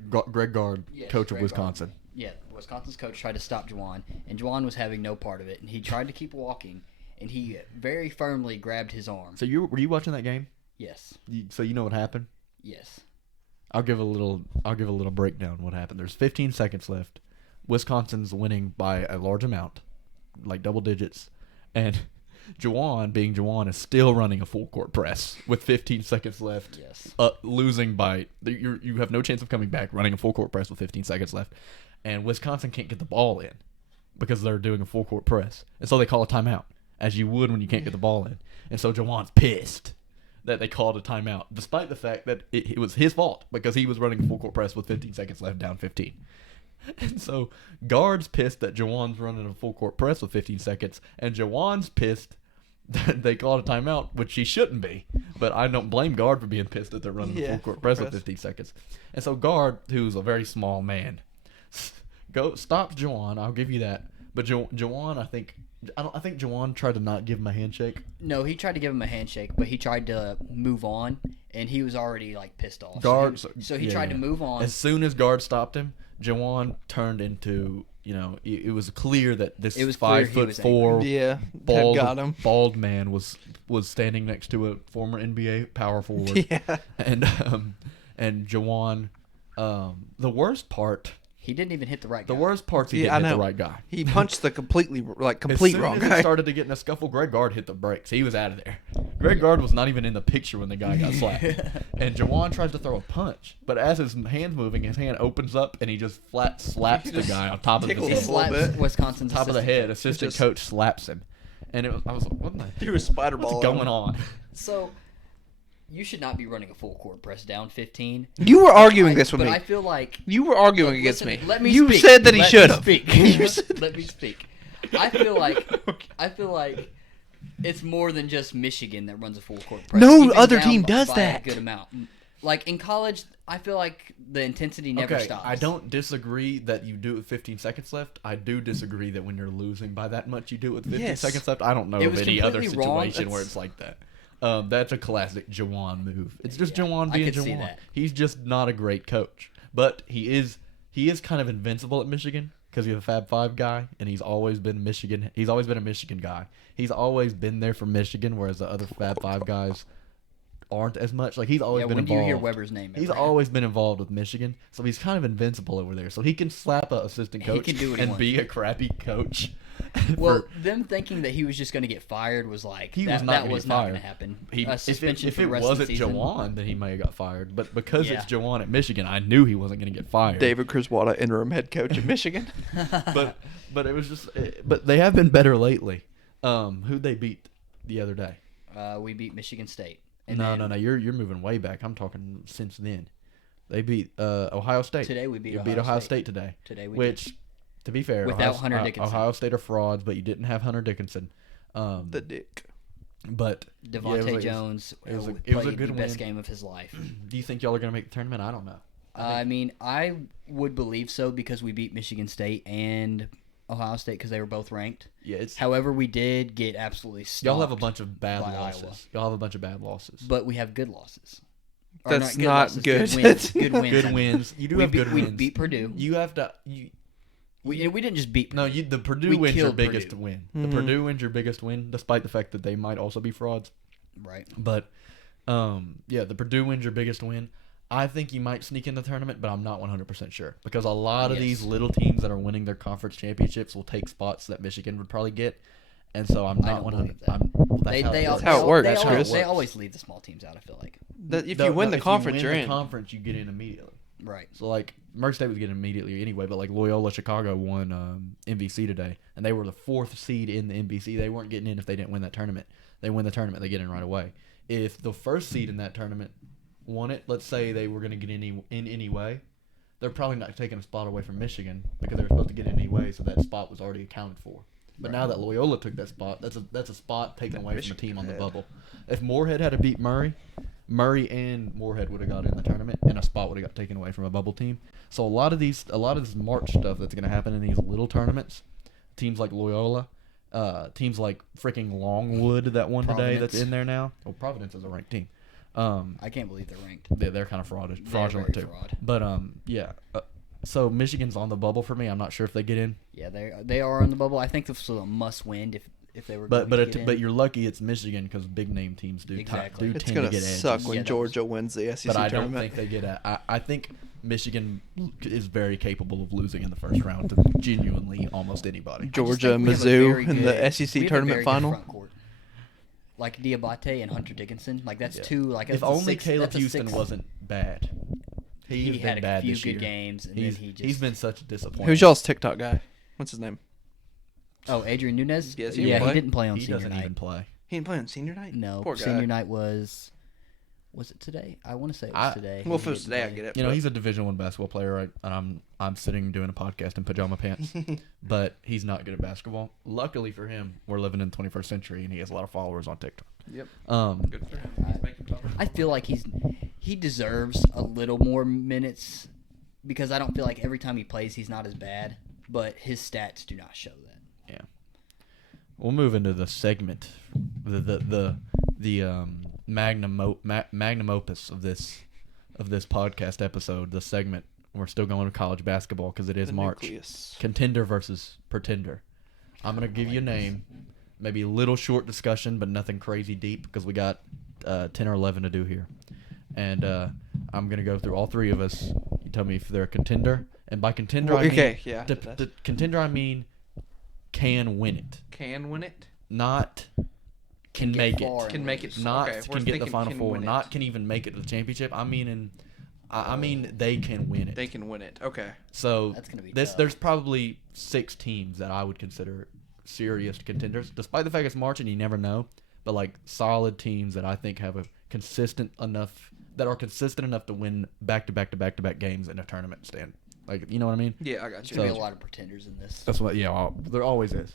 Greg Gard, Yes, coach of Greg Wisconsin. Gard. Yeah, Wisconsin's coach tried to stop Jawan, and Jawan was having no part of it. And he tried to keep walking, and he very firmly grabbed his arm. So were you watching that game? Yes. So you know what happened? Yes. I'll give a little breakdown of what happened. There's 15 seconds left. Wisconsin's winning by a large amount, like double digits, and Jawan, being Jawan, is still running a full court press with 15 seconds left. Yes. Losing by you have no chance of coming back. Running a full court press with 15 seconds left, and Wisconsin can't get the ball in because they're doing a full court press, and so they call a timeout, as you would when you can't get the ball in. And so Jawan's pissed that they called a timeout, despite the fact that it was his fault because he was running a full court press with 15 seconds left, down 15. And so Guard's pissed that Jawan's running a full court press with 15 seconds, and Jawan's pissed that they called a timeout, which he shouldn't be. But I don't blame Guard for being pissed that they're running a full court press with 15 seconds. And so Guard, who's a very small man, stops Jawan. I'll give you that. But Jawan, I think Jawan tried to not give him a handshake. No, he tried to give him a handshake, but he tried to move on, and he was already pissed off. Guard, so he tried to move on. As soon as Guard stopped him, Jawan turned into, it was clear that this 5'4", got him. bald man was standing next to a former NBA power forward. Yeah. And Jawan, the worst part. He didn't even hit the right guy. The worst part's he didn't hit the right guy. He punched the complete wrong as soon guy. as he started to get in a scuffle, Greg Gard hit the brakes. He was out of there. Greg Gard was not even in the picture when the guy got slapped. And Jawan tries to throw a punch, but as his hand's moving, his hand opens up and he just flat slaps the guy on top of the tickles He him head. a little slaps bit. Wisconsin's Top of the head. assistant Assistant Just- coach slaps him. And I was like, what the Threw a spider ball. what's going on? So, you should not be running a full court press down 15. You were arguing this with but me. I feel like... You were arguing Look, against listen, me. Let me you speak. said that he Let should me have. speak. Let me speak. I feel like it's more than just Michigan that runs a full court press. No Even other down team does by that. A good amount. Like in college, I feel like the intensity never stops. I don't disagree that you do it with 15 seconds left. I do disagree that when you're losing by that much, you do it with 15 Yes. seconds left. I don't know It of was any other completely wrong. situation where it's like that. That's a classic Jawan move. It's just Yeah, Jawan I being could see Jawan. that. He's just not a great coach, but he is kind of invincible at Michigan because he's a Fab Five guy, and he's always been Michigan. He's always been a Michigan guy. He's always been there for Michigan, whereas the other Fab Five guys aren't as much. Like he's always been when do involved. you hear Weber's name? He's ever? always been involved with Michigan, so he's kind of invincible over there. So he can slap a assistant He coach can do what he and wants. be a crappy coach. Well, them thinking that he was just going to get fired was like He that was not that gonna was get not fired. going to happen. If For it the rest wasn't of the season. Jawan, then he may have got fired. But because Yeah. it's Jawan at Michigan, I knew he wasn't going to get fired. David Krzywada, interim head coach at Michigan. but it was just. But they have been better lately. Who'd they beat the other day? We beat Michigan State. And No. then You're moving way back. I'm talking since then. They beat Ohio State. Today we beat You Ohio beat Ohio State. State today. Today we Which, to be fair, Without Hunter Dickinson. Ohio State are frauds, but you didn't have Hunter Dickinson. The dick. But Devontae yeah, Jones it was a played good the best win. game of his life. Do you think y'all are gonna make the tournament? I don't know. I mean, I would believe so because we beat Michigan State and Ohio State because they were both ranked. Yeah, it's However, we did get absolutely stomped. y'all have a bunch of bad by losses. Iowa. Y'all have a bunch of bad losses. But we have good losses. Or That's not losses, good. Good wins. Good wins. Good wins. You do We have good we wins. beat Purdue. You have to. We didn't just beat Purdue. No, the Purdue We win's your killed biggest Purdue. win. Mhm. The Purdue win's your biggest win, despite the fact that they might also be frauds. Right. But, yeah, the Purdue win's your biggest win. I think you might sneak in the tournament, but I'm not 100% sure because a lot of Yes. these little teams that are winning their conference championships will take spots that Michigan would probably get, and so I'm I not don't 100. believe that. That's how it works, Chris. They always leave the small teams out. I feel like. If you win the conference, you're in. Conference, you get in immediately. Right. So like Murray State was getting immediately anyway, but like Loyola Chicago won MVC today, and they were the 4th seed in the MVC. They weren't getting in if they didn't win that tournament. They win the tournament, they get in right away. If the first seed in that tournament won it, let's say they were going to get in anyway, they're probably not taking a spot away from Michigan because they were supposed to get in anyway, so that spot was already accounted for. But now that Loyola took that spot, that's a spot taken away from the team on the bubble. If Moorhead had to beat Murray and Moorhead would have got in the tournament, and a spot would have got taken away from a bubble team. So a lot of this March stuff that's going to happen in these little tournaments, teams like Loyola, teams like freaking Longwood that won today that's in there now. Well, Providence is a ranked team. I can't believe they're ranked. They're kind of fraudulent too. Fraud. But yeah. So Michigan's on the bubble for me. I'm not sure if they get in. Yeah, they are on the bubble. I think this was a must win if they were. But you're lucky it's Michigan because big name teams do Exactly. do It's tend gonna to get edges. suck when Yeah, Georgia wins the SEC But I tournament. don't think they get at. I think Michigan is very capable of losing in the first round to genuinely almost anybody. Georgia, We have a Mizzou very in good- the we SEC have a tournament very good final. front court. Like Diabate and Hunter Dickinson, like that's Yeah. two. Like If that's a only six- Caleb that's a Houston six- wasn't bad. He He's had been a bad few this good year. games, and He's then he just. he's been such a disappointment. Who's y'all's TikTok guy? What's his name? Oh, Adrian Nunez. Yes, he yeah, didn't play. he didn't play on He senior doesn't night. even play. He didn't play on senior night? No, Poor guy. senior night was it today? I want to say it was today. Well, He if it was didn't today, I play. get it. You know, but- he's a Division I basketball player, right? And I'm sitting doing a podcast in pajama pants, but he's not good at basketball. Luckily for him, we're living in the 21st century, and he has a lot of followers on TikTok. Yep. Good for him. He's making progress. I feel like he deserves a little more minutes because I don't feel like every time he plays he's not as bad, but his stats do not show that. Yeah. We'll move into the segment, the magnum opus of this podcast episode. The segment. We're still going to college basketball because it is The March. nucleus. Contender versus pretender. I'm gonna give you a name, maybe a little short discussion, but nothing crazy deep because we got 10 or 11 to do here, and I'm gonna go through all three of us. You tell me if they're a contender, and by contender I mean the contender I mean can win it, Can win it? not can get make far it, and Can make lose. it. not okay, we're can get the thinking Final can Four, win not it. can even make it to the championship. I mean they can win it. They can win it. Okay. So That's gonna be tough. there's probably 6 teams that I would consider serious contenders, despite the fact it's March and you never know. But like solid teams that I think have a consistent enough to win back to back games in a tournament stand. Like, you know what I mean? Yeah, I got There's you. gonna So- be a lot of pretenders in this. That's what. Yeah, there always is.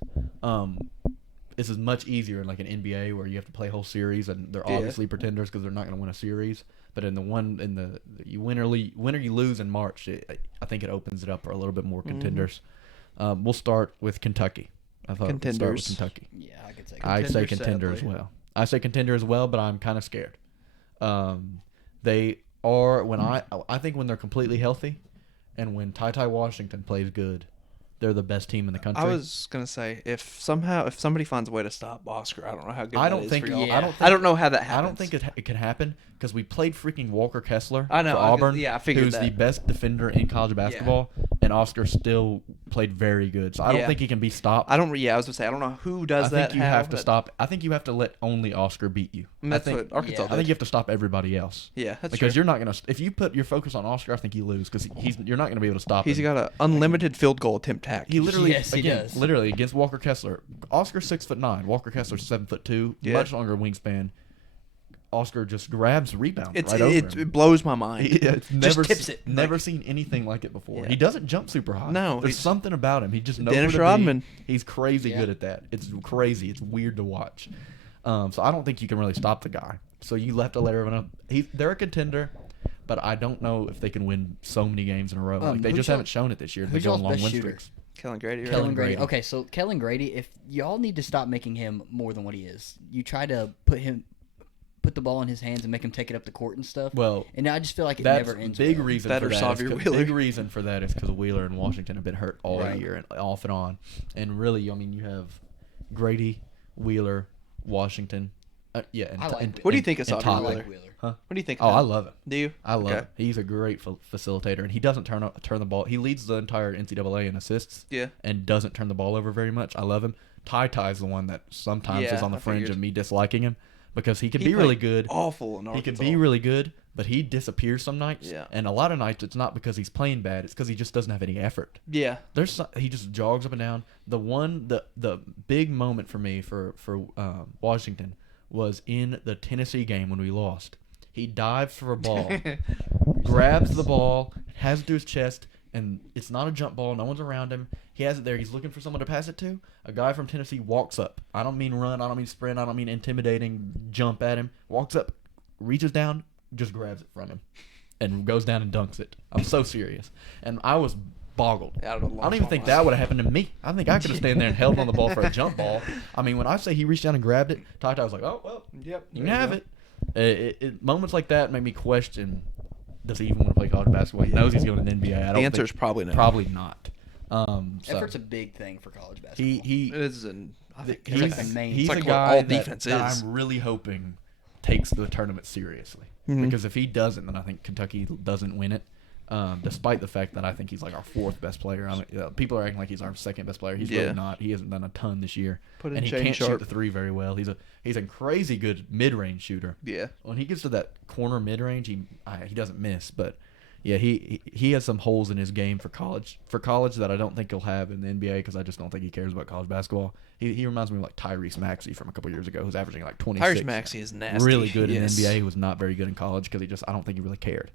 This is much easier in like an NBA where you have to play a whole series, and they're Yeah. obviously pretenders because they're not going to win a series. But in you win or you lose in March, I think it opens it up for a little bit more contenders. We'll start with Kentucky. I thought we'd start with Contenders. Kentucky. Yeah, I could say. I say Contender, contender as sadly. well. I say contender as well, but I'm kind of scared. They are I think when they're completely healthy, and when Ty Washington plays good, they're the best team in the country. I was gonna say if somebody finds a way to stop Oscar, I don't know how good I that don't is think for y'all. yeah. I don't know how that happens. I don't think it can happen because we played freaking Walker Kessler I know, for I was- Auburn, yeah, I figured who's that. the best defender in college basketball, and Oscar still played very good. So I don't Yeah. think he can be stopped. I don't. Yeah, I was gonna say I don't know who does I that. think you how, have to but- stop. I think you have to let only Oscar beat you. And that's I think, what Arkansas yeah. did. I think you have to stop everybody else. Yeah, that's because true. you're not gonna. If you put your focus on Oscar, I think you lose because you're not gonna be able to stop He's him. got an unlimited field goal attempt tag. He literally, Yes, he again, does. literally against Walker Kessler. Oscar's 6'9". Walker Kessler's 7'2". Yeah. Much longer wingspan. Oscar just grabs rebounds It's right over it, him. it blows my mind. It's Just never tips it. Never Like- seen anything like it before. Yeah. He doesn't jump super high. No, there's he's- something about him. He just knows Dennis where to Rodman. be. He's crazy Yeah. good at that. It's crazy. It's weird to watch. So I don't think you can really stop the guy. So you have to let everyone know. They're a contender, but I don't know if they can win so many games in a row. Like, they who's just y'all- haven't shown it this year. They who's go on y'all's long best win shooter? streaks. Kellen Grady. Right? Kellen Grady. Okay, so Kellen Grady, if y'all need to stop making him more than what he is, you try to put the ball in his hands and make him take it up the court and stuff. Well, and I just feel like it that's never ends. big well. reason That for or that. Xavier Is 'cause- Wheeler. big reason for that is because Wheeler and Washington have been hurt all Right. year and off and on. And really, I mean, you have Grady, Wheeler, Washington. Yeah. And, I like and, Wheeler. What do you think of and Saudi I Top. Wheeler? like Wheeler. Huh? What do you think? Oh, of I him? love him. Do you? I love Okay. him. He's a great facilitator, and he doesn't turn the ball. He leads the entire NCAA in assists. Yeah. And doesn't turn the ball over very much. I love him. Ty's the one that sometimes Yeah, is on the I fringe figured. of me disliking him because he can He be really played good. Awful in He Arkansas. can be really good, but he disappears some nights. Yeah. And a lot of nights it's not because he's playing bad. It's because he just doesn't have any effort. Yeah. He just jogs up and down. The big moment for me for Washington was in the Tennessee game when we lost. He dives for a ball, grabs the ball, has it to his chest, and it's not a jump ball. No one's around him. He has it there. He's looking for someone to pass it to. A guy from Tennessee walks up. I don't mean run. I don't mean sprint. I don't mean intimidating jump at him. Walks up, reaches down, just grabs it from him, and goes down and dunks it. I'm so serious. And I was boggled. Out of the I don't even think that would have happened to me. I think I could have stayed there and held on the ball for a jump ball. I mean, when I say he reached down and grabbed it, Ty was like, oh, well, Yep. you can have it. Moments like that make me question, does he even want to play college basketball? He knows he's going to the NBA. I don't The answer think, is probably no. Probably not. So Effort's a big thing for college basketball. he It is an. I think he's it's like the main- he's it's a like what guy all that, defense that is. I'm really hoping takes the tournament seriously. Mhm. Because if he doesn't, then I think Kentucky doesn't win it. Despite the fact that I think he's like our fourth best player. I mean, people are acting like he's our second best player. He's Yeah. really not. He hasn't done a ton this year, Put in and he Shane can't shoot Sharp. the three very well. He's a crazy good mid-range shooter. Yeah. When he gets to that corner mid-range, he doesn't miss. But yeah, he has some holes in his game for college that I don't think he'll have in the NBA because I just don't think he cares about college basketball. He reminds me of like Tyrese Maxey from a couple years ago, who's averaging like 26. Tyrese Maxey is nasty. Really good Yes. in the NBA. He was not very good in college because I don't think he really cared.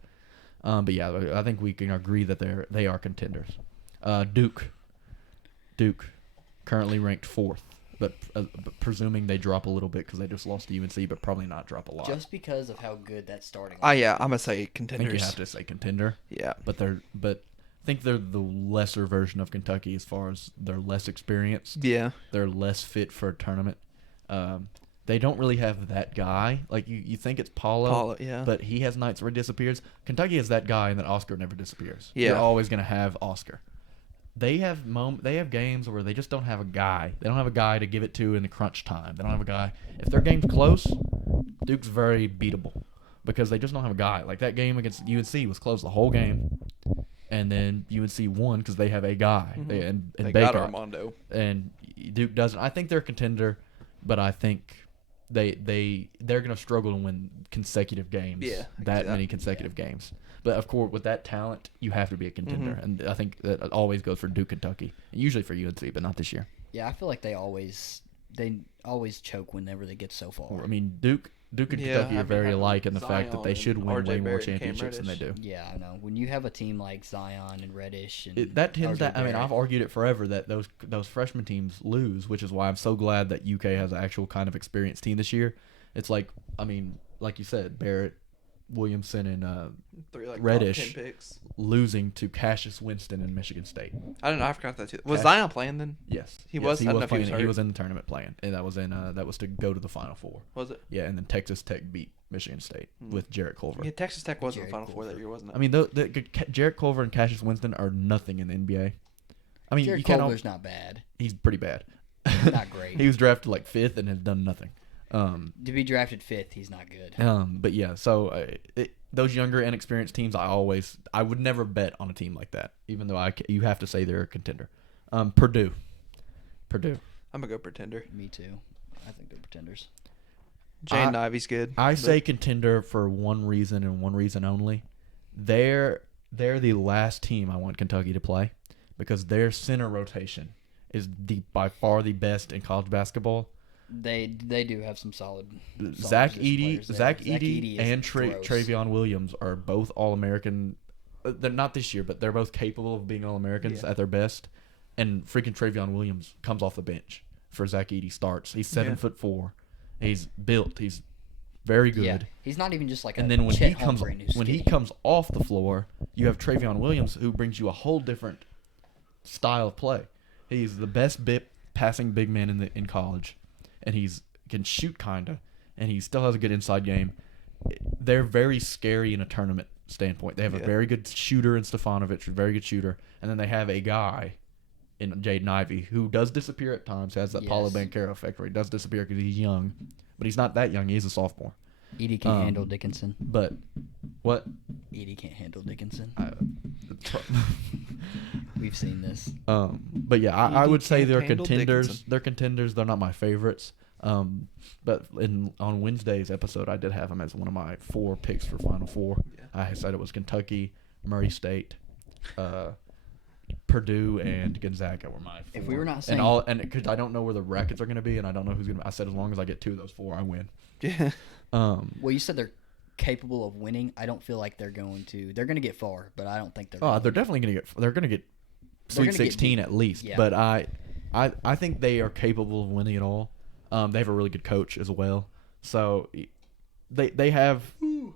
But yeah, I think we can agree that they are contenders. Duke, currently ranked 4th, but presuming they drop a little bit because they just lost to UNC, but probably not drop a lot. just because of how good that starting. Yeah, I'm gonna say I think contenders. you have to say contender. Yeah. But I think they're the lesser version of Kentucky as far as they're less experienced. Yeah. They're less fit for a tournament. They don't really have that guy. Like you think it's Paulo, yeah. but he has nights where he disappears. Kentucky has that guy, and that Oscar never disappears. Yeah. You're always gonna have Oscar. They have games where they just don't have a guy. They don't have a guy to give it to in the crunch time. They don't have a guy. If their game's close, Duke's very beatable because they just don't have a guy. Like that game against UNC was close the whole game, and then UNC won because they have a guy. Mhm. They They Baker, got Armando. and Duke doesn't. I think they're a contender, but I think they're gonna struggle to win consecutive games. Yeah, that many consecutive games. But of course, with that talent, you have to be a contender, Mhm. and I think that always goes for Duke, Kentucky, usually for UNC, but not this year. Yeah, I feel like they always choke whenever they get so far. I mean, Duke and Yeah, Kentucky I are mean, very having alike in the fact that they Zion should and win RJ way more Barrett and Cam championships than they do. Yeah, I know. When you have a team like Zion and Reddish and That tends RJ to. I mean, Barrett, I've argued it forever that those freshman teams lose, which is why I'm so glad that UK has an actual kind of experienced team this year. It's like, I mean, like you said, Barrett, Williamson, and 3 like Reddish. top 10 picks. losing to Cassius Winston in Michigan State. I don't know. I forgot that too. Was Cash- Zion playing then? Yes, He was? I didn't know if he playing. was He hurt. was in the tournament playing, and that was to go to the Final Four. Was it? Yeah, and then Texas Tech beat Michigan State with Jarrett Culver. Yeah, Texas Tech was in the Jared Final Four that Culver. year, wasn't it? I mean, Jarrett Culver and Cassius Winston are nothing in the NBA. I mean, Jared you can't. Culver's not bad. He's pretty bad. Not great. He was drafted like 5th and has done nothing. To be drafted 5th, he's not good. But yeah, so those younger, inexperienced teams, I would never bet on a team like that, even though you have to say they're a contender. Purdue. I'm gonna go pretender. Me too. I think they're pretenders. Jane Ivy's good. I but- say contender for one reason and one reason only. They're the last team I want Kentucky to play because their center rotation is by far the best in college basketball. They do have some solid Zach position Edey, players there. Zach Edey Edey, is and gross. Travion Williams are both All-American. They're not this year, but they're both capable of being All-Americans at their best. And freaking Travion Williams comes off the bench for Zach Edey starts. He's 7'4". He's built. He's very good. Yeah, he's not even just like And a then when Chet he comes Holmgren who's when he skinny. comes off the floor, you have Travion Williams who brings you a whole different style of play. He's the best passing big man in college, and he's can shoot kinda, and he still has a good inside game. They're very scary in a tournament standpoint. They have a very good shooter in Stefanovic, a very good shooter, and then they have a guy in Jaden Ivey, who does disappear at times, has that Paulo Yes. Banchero effect where he does disappear because he's young, but he's not that young. He's a sophomore. Edie can't handle Dickinson. But what? Edie can't handle Dickinson. I, We've seen this. but yeah, I Edie would say can't they're handle contenders. Dickinson. They're contenders. They're not my favorites. But on Wednesday's episode, I did have them as one of my 4 picks for Final Four. Yeah. I said it was Kentucky, Murray State, Purdue, and Gonzaga were my 4. If we were not saying- and because I don't know where the brackets are going to be, and I don't know who's going to. I said as long as I get 2 of those 4, I win. Yeah. Well, you said they're capable of winning. I don't feel like they're going to. They're going to get far, but I don't think they're. Oh, they're definitely going to get. They're going to get Sweet gonna get 16 deep. at least. Yeah. But I think they are capable of winning it all. They have a really good coach as well, so they have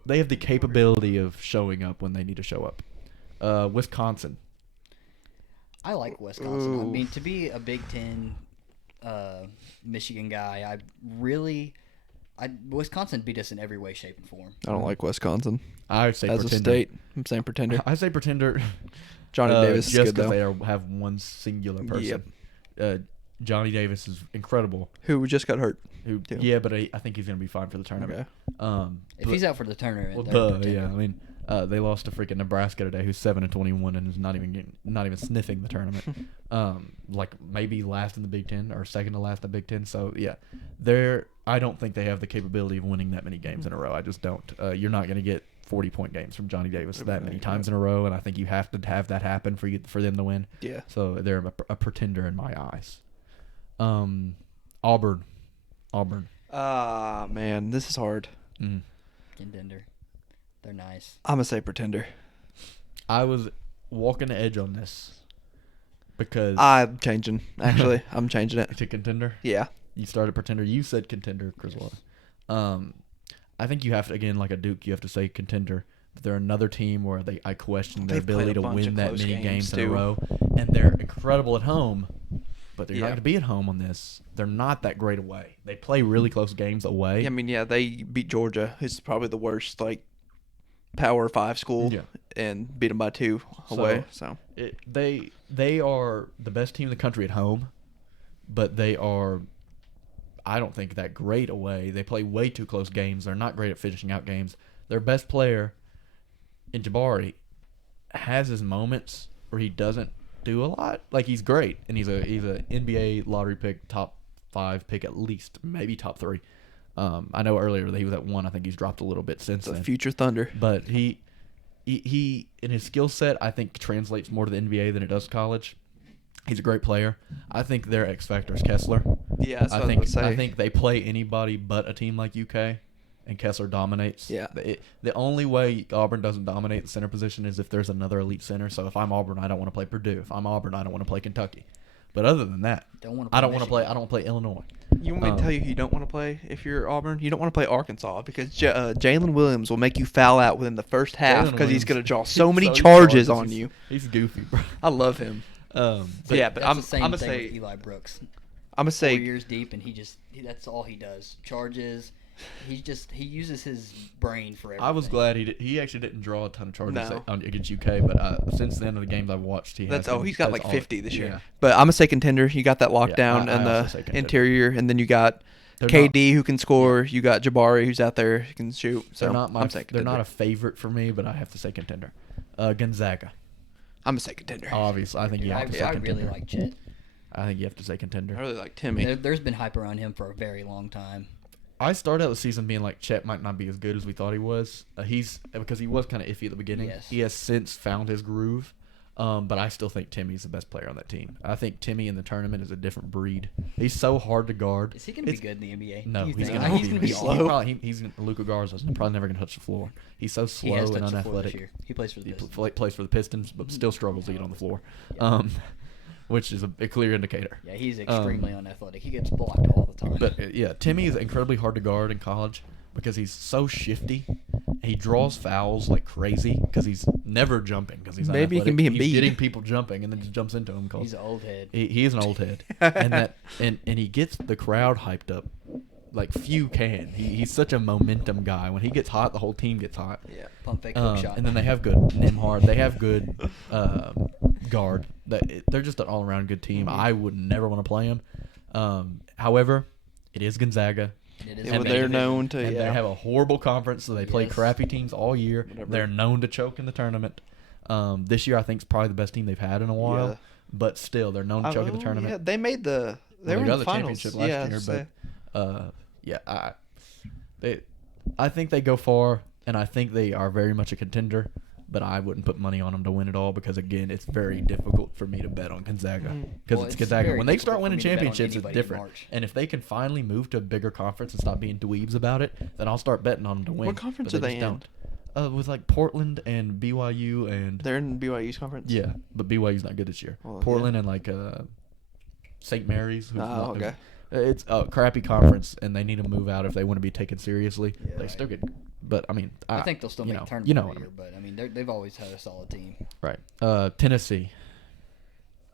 the capability of showing up when they need to show up. Wisconsin. I like Wisconsin. I Ooh. mean, to be a Big Ten, Michigan guy, Wisconsin beat us in every way, shape, and form. I don't like Wisconsin I say as pretender. a state. I'm saying pretender. I say pretender. Johnny Davis is just good because though. they have one singular person. Yep. Johnny Davis is incredible. Who just got hurt? Who? too. Yeah, but I think he's going to be fine for the tournament. Okay. If he's out for the tournament, Well, they're a duh, pretender. yeah. I mean, they lost to freaking Nebraska today, who's 7-21 and is not even sniffing the tournament. Like maybe last in the Big Ten or second to last in the Big Ten. So yeah, I don't think they have the capability of winning that many games in a row. I just don't. You're not going to get 40-point games from Johnny Davis that many times in a row, and I think you have to have that happen for them to win. Yeah. So they're a pretender in my eyes. Auburn. Ah, man, this is hard. Mm. Contender. They're nice. I'm gonna say pretender. I was walking the edge on this because I'm changing. Actually, I'm changing it. to contender. Yeah. You started pretender. You said contender, Krzywada. I think you have to, again, like a Duke, you have to say contender. But they're another team where I question their They've played ability a to bunch win of that close many games, games in a too. row. And they're incredible at home, but they're not Yeah. going to be at home on this. They're not that great away. They play really close games away. Yeah, I mean, they beat Georgia, who's probably the worst Power 5 school, Yeah. and beat them by 2 away. So They are the best team in the country at home, but they are, I don't think, that great away. They play way too close games. They're not great at finishing out games. Their best player, in Jabari, has his moments where he doesn't do a lot. Like, he's great, and he's a NBA lottery pick, top 5 pick at least, maybe top 3. I know earlier that he was at 1. I think he's dropped a little bit since the then. future Thunder. But he in his skill set, I think, translates more to the NBA than it does college. He's a great player. I think their X factor is Kessler. Yeah, that's what I was gonna say. I think they play anybody but a team like UK, and Kessler dominates. Yeah. The only way Auburn doesn't dominate the center position is if there's another elite center. So if I'm Auburn, I don't want to play Purdue. If I'm Auburn, I don't want to play Kentucky. But other than that, I don't want to play. I don't want to play Illinois. You want me to tell you who you don't want to play if you're Auburn? You don't want to play Arkansas because Jalen Williams will make you foul out within the first half Jalen because he's Williams- going to draw so many he charges on you. He's goofy, bro. I love him. But Yeah, but That's I'm the same gonna thing say with Eli Brooks. I'm gonna 4 say years deep, and that's all he does. Charges. He uses his brain for everything. I was glad he actually didn't draw a ton of charges No. against UK, but since the end of the games I've watched, he's got like 50 this year. Yeah. But I'm gonna say contender. You got that lockdown I and also the say contender. interior, and then you got They're KD who can score. You got Jabari who's out there who can shoot. So They're not I'm saying they're not contender. a favorite for me, but I have to say contender. Gonzaga. I'm gonna say contender. Obviously, I think you I have to say really contender. like Chet. I think you have to say contender. I really like Timmy. There's been hype around him for a very long time. I started out the season being like Chet might not be as good as we thought he was. Because he was kind of iffy at the beginning. Yes. He has since found his groove, but I still think Timmy's the best player on that team. I think Timmy in the tournament is a different breed. He's so hard to guard. Is he going to be good in the NBA? No, Do you he's think? gonna He's going to be slow. awesome. He's Luka Garza's probably never gonna touch the floor. He's so He slow has and touched the floor this unathletic. year. He plays for the He Pistons. plays for the Pistons, but still struggles to get on the floor, which is a clear indicator. Yeah, he's extremely unathletic. He gets blocked all the time. But yeah, Timmy is incredibly hard to guard in college because he's so shifty. He draws fouls like crazy because he's never jumping because he's Maybe he can unathletic. be He's Embiid. getting people jumping and then just jumps into them. he's an old head. He is an old head, and he gets the crowd hyped up like few can. He's such a momentum guy. When he gets hot, the whole team gets hot. Yeah, pump fake hook shot. And then they have good Nimhard. They have good guard They're just an all-around good team. I would never want to play them. However, it is Gonzaga. It is Yeah, a well, big they're division. known to. And they have a horrible conference, so they play Yes. crappy teams all year. Whatever. They're known to choke in the tournament. This year, I think, is probably the best team they've had in a while. Yeah. But still, they're known to choke in the tournament. Yeah, they made the. They Well, were got in the the finals championship last yeah, year, so- I think they go far, and I think they are very much a contender. But I wouldn't put money on them to win it all because, again, it's very difficult for me to bet on Gonzaga because Well, it's it's Gonzaga. very When they difficult start for winning me to bet on championships, it's anybody in different. March. And if they can finally move to a bigger conference and stop being dweebs about it, then I'll start betting on them to win. What conference but are they just in? don't. With like Portland and BYU and They're in BYU's conference. yeah, but BYU's not good this year. Well, Portland and like St. Mary's. who's Oh, not- okay. It's a crappy conference, and they need to move out if they want to be taken seriously. Yeah. They still get, but I mean, I think they'll still you make know, tournament you know every what I year, mean. but I mean they've always had a solid team. Right. Tennessee.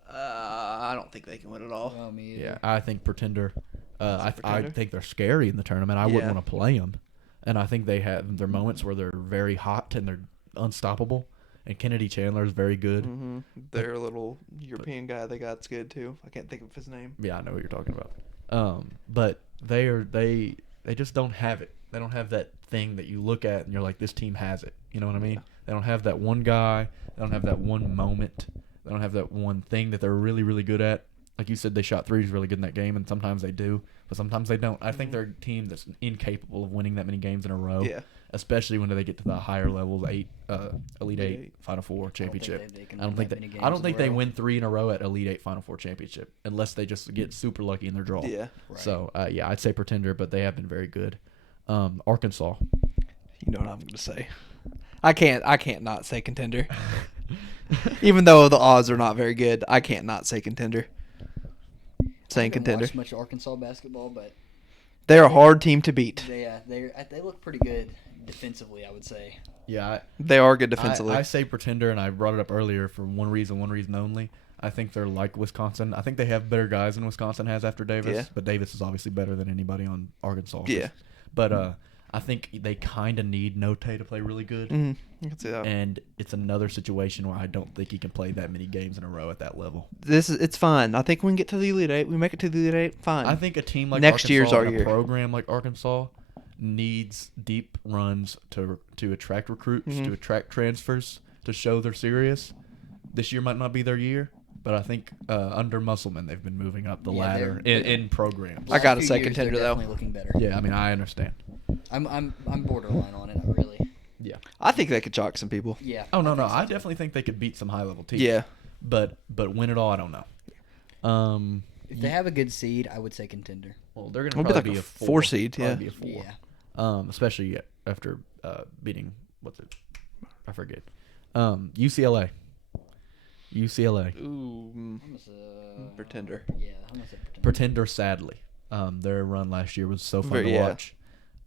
I don't think they can win it all. Well, me either. Yeah, I think Pretender. I Pretender? think they're scary in the tournament. I wouldn't Yeah. want to play them, and I think they have their moments where they're very hot and they're unstoppable. And Kennedy Chandler is very good. Mm-hmm. Their little European guy they got's good too. I can't think of his name. Yeah, I know what you're talking about. But they just don't have it. They don't have that thing that you look at and you're like, this team has it. You know what I mean? Yeah. They don't have that one guy. They don't have that one moment. They don't have that one thing that they're really, really good at. Like you said, they shot threes really good in that game, and sometimes they do, but sometimes they don't. I think they're a team that's incapable of winning that many games in a row. Yeah. Especially when they get to the higher levels, Elite Eight, Eight. Final Four, championship. they can I don't win think that many games I don't in think a they row. win 3 in a row at Elite Eight, Final Four, championship, unless they just get super lucky in their draw. Yeah. Right. So yeah, I'd say Pretender, but they have been very good. Arkansas. You know what I'm going to say. I can't not say Contender. Even though the odds are not very good, I can't not say Contender. I Saying haven't Contender. watched much Arkansas basketball, but They're a hard team to beat. they look pretty good defensively, I would say. Yeah, They are good defensively. I say Pretender, and I brought it up earlier for one reason only. I think they're like Wisconsin. I think they have better guys than Wisconsin has after Davis, Yeah. but Davis is obviously better than anybody on Arkansas. Yeah. But I think they kind of need Note to play really good. Mhm. I can see that. And it's another situation where I don't think he can play that many games in a row at that level. It's fine. I think we can get to the Elite Eight. We make it to the Elite Eight. Fine. I think a team like Next Arkansas year's our and a year. program like Arkansas needs deep runs to attract recruits, Mhm. to attract transfers, to show they're serious. This year might not be their year, but I think under Musselman they've been moving up the Yeah, ladder they're- in programs. I gotta Last few say years, Contender, they're though. definitely looking better. Yeah, I mean I understand. I'm borderline on it, not really. Yeah. I think they could chalk some people. Yeah. Oh no, think so I too. definitely think they could beat some high level teams. Yeah. But win it all, I don't know. If they have a good seed, I would say Contender. Well, they're gonna It'll be probably like be a a 4 seed, Probably yeah. be a 4. Yeah. Especially after beating what's it? I forget. UCLA. Ooh. Almost, Pretender. Yeah, I'm gonna say Pretender. Pretender, sadly. Their run last year was so fun to Yeah. watch.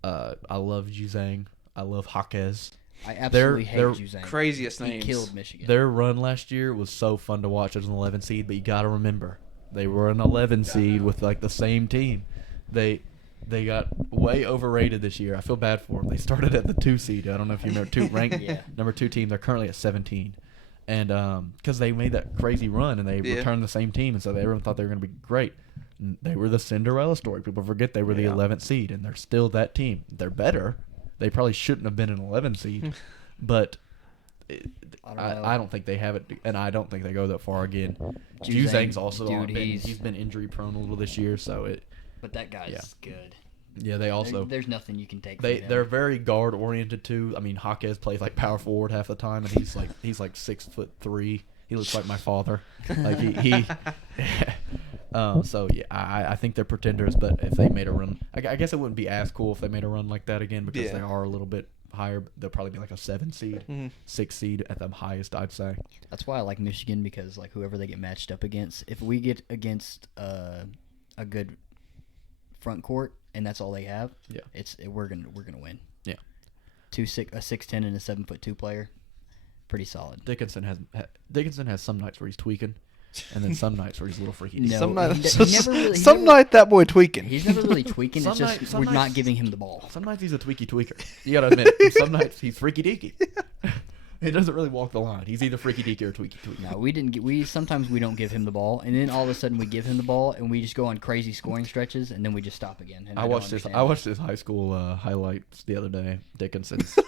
I love Juzang. I love Jaquez. I absolutely hate they're Juzang. Craziest He names. killed Michigan. Their run last year was so fun to watch as an 11 seed, but you got to remember they were an 11 seed with like the same team. They got way overrated this year. I feel bad for them. They started at the 2 seed. I don't know if you remember ranked Yeah. number 2 team. They're currently at 17. And because they made that crazy run and they Yeah. returned the same team, and so everyone thought they were going to be great. They were the Cinderella story. People forget they were the Yeah. 11th seed, and they're still that team. They're better. They probably shouldn't have been an 11 seed, but I don't think they have it, and I don't think they go that far again. Juzang's also dude, he's been injury prone a little this year, so But that guy's Yeah. good. they also There's nothing you can take they're from him. very guard oriented too. I mean, Jaquez plays like power forward half the time, and he's like 6'3". He looks like my father. Like he so yeah, I think they're pretenders, but if they made a run, I guess it wouldn't be as cool if they made a run like that again because Yeah. they are a little bit higher. They'll probably be like a 7 seed, Mhm. 6 seed at the highest, I'd say. That's why I like Michigan, because like whoever they get matched up against, if we get against a good front court and that's all they have, Yeah. we're gonna win. Yeah. A 6'10" and a 7'2" player, pretty solid. Dickinson has some nights where he's tweaking, and then some nights where he's a little freaky. No, Some night, he never really- some night that boy tweaking. He's never really tweaking. Some It's just night- some we're not nights- giving him the ball. Some nights he's a tweaky tweaker. You gotta admit, some nights he's freaky deaky. He doesn't really walk the line. He's either freaky deaky or tweaky tweaky. No, we didn't. Sometimes we don't give him the ball, and then all of a sudden we give him the ball, and we just go on crazy scoring stretches, and then we just stop again. And I watched his high school highlights the other day, Dickinson's,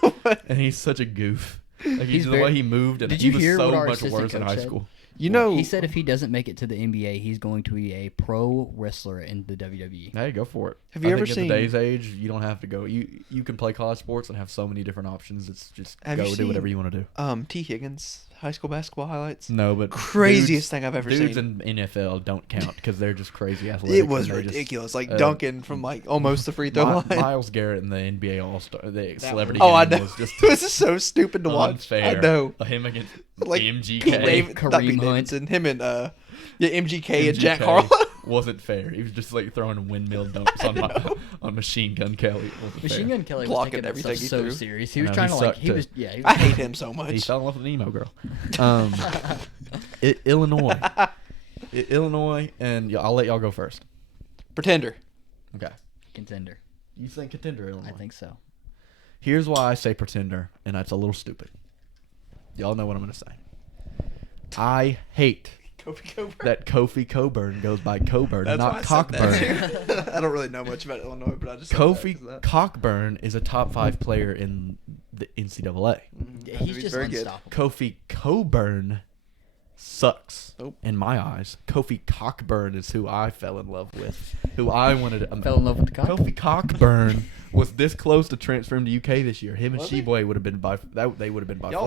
and he's such a goof. Like the way he moved, and he was so much worse in high school. You know, he said if he doesn't make it to the NBA, he's going to be a pro wrestler in the WWE. Hey, go for it. Have you ever seen? At today's age, you don't have to go. You can play college sports and have so many different options. It's just go do whatever you want to do. T. Higgins high school basketball highlights? No, but craziest thing I've ever seen. Dudes in NFL don't count because they're just crazy athletic. It was ridiculous, dunking from almost the free throw line. Myles Garrett in the NBA All-Star, the celebrity game I know. was just it was just so stupid to watch. Unfair. I know. Him against like MGK. Kareem Hunt. And him and MGK and Jack Harlow. Wasn't fair. He was just like throwing windmill dunks on Machine Gun Kelly. Machine Gun Kelly was blocking taking everything so threw. serious. He was trying to like. He was. I hate him so much. He fell in love with an emo girl. Illinois. Illinois, and I'll let y'all go first. Pretender. Okay. Contender. You think Contender, Illinois? I think so. Here's why I say Pretender, and that's a little stupid. Y'all know what I'm going to say. I hate that Kofi Coburn goes by Coburn, not Cockburn. I don't really know much about Illinois, but I just Kofi Cockburn is a top 5 player in the NCAA. Yeah, he's just very unstoppable. Kofi Coburn sucks Nope. in my eyes. Kofi Cockburn is who I fell in love with, who I wanted to. Fell in love with the cock. Kofi Cockburn was this close to transferring to UK this year. Him and Was he? Sheboy would have been by far Y'all,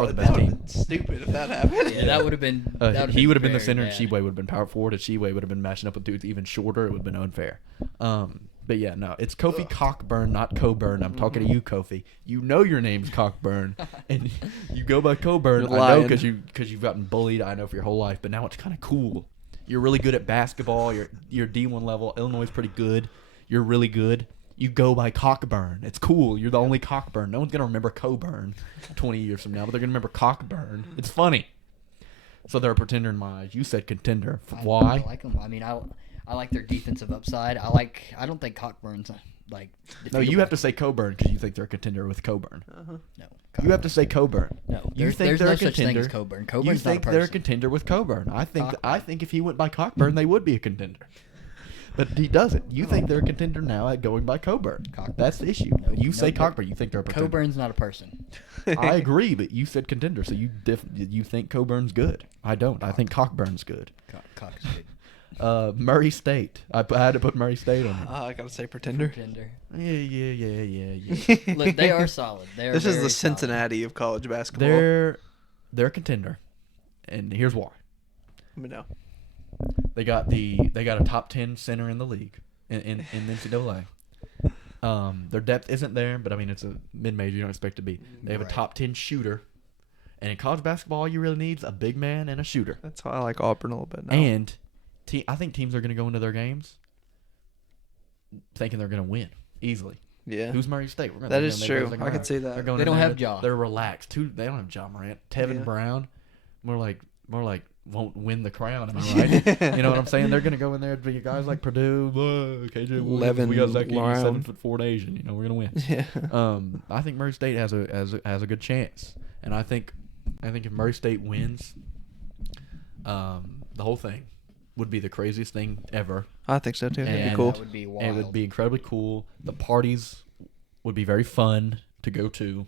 the best that team. would've been stupid if that happened. Yeah, that would have been. He would have been the very center, and bad. Sheboy would have been power forward, and Sheboy would have been matching up with dudes even shorter. It would have been unfair. But yeah, no, it's Kofi Cockburn, not Coburn. I'm talking to you, Kofi. You know your name's Cockburn, and you go by Coburn. You're I know lying. because you've gotten bullied. I know for your whole life, but now it's kind of cool. You're really good at basketball. You're D1 level. Illinois is pretty good. You're really good. You go by Cockburn. It's cool. You're the only Cockburn. No one's gonna remember Coburn 20 years from now, but they're gonna remember Cockburn. It's funny. So they're a pretender in my eyes. You said Contender. Why? I like them. I mean, I like their defensive upside. I don't think Cockburn's like. No, you have to say Coburn because you think they're a contender with Coburn. No. You have to say Coburn. No, You there's, think there's they're no a such thing contender. as Coburn. You Coburn's think not a they're a person. contender with Coburn. I think Cockburn. if he went by Cockburn, they would be a contender. But he doesn't. You think they're a contender now at going by Coburn. Cockburn. That's the issue. Nope, You say nope. Cockburn. You think they're a pretender. Coburn's not a person. I agree, but you said contender, so you think Coburn's good. I don't. I think Cockburn's good. Cock is good. Murray State. I had to put Murray State on it. I gotta say Pretender. Contender. Yeah. Look, they are solid. They are This is very the solid. Cincinnati of college basketball. They're a contender, and here's why. Let me know. They got a top 10 center in the league in the NCAA. Their depth isn't there, but I mean it's a mid-major. You don't expect to be. They have a Right. top 10 shooter, and in college basketball, all you really need is a big man and a shooter. That's why I like Auburn a little bit now. And I think teams are going to go into their games thinking they're going to win easily. yeah, Who's Murray State? Remember, that they're is gonna make true. those second I can round. see They're that. going They in don't there, have Ja. They're relaxed. They don't have Ja Morant. Tevin Yeah. Brown, more like won't win the crown. Am I right? You know what I'm saying? They're going to go in there and be guys like Purdue, KJ Williams. We got Zach Eady, Brown. 7'4" Asian. You know we're going to win. Yeah. I think Murray State has a good chance, and I think if Murray State wins, the whole thing would be the craziest thing ever. I think so too. That'd be And cool. That would be wild. And it would be incredibly cool. The parties would be very fun to go to.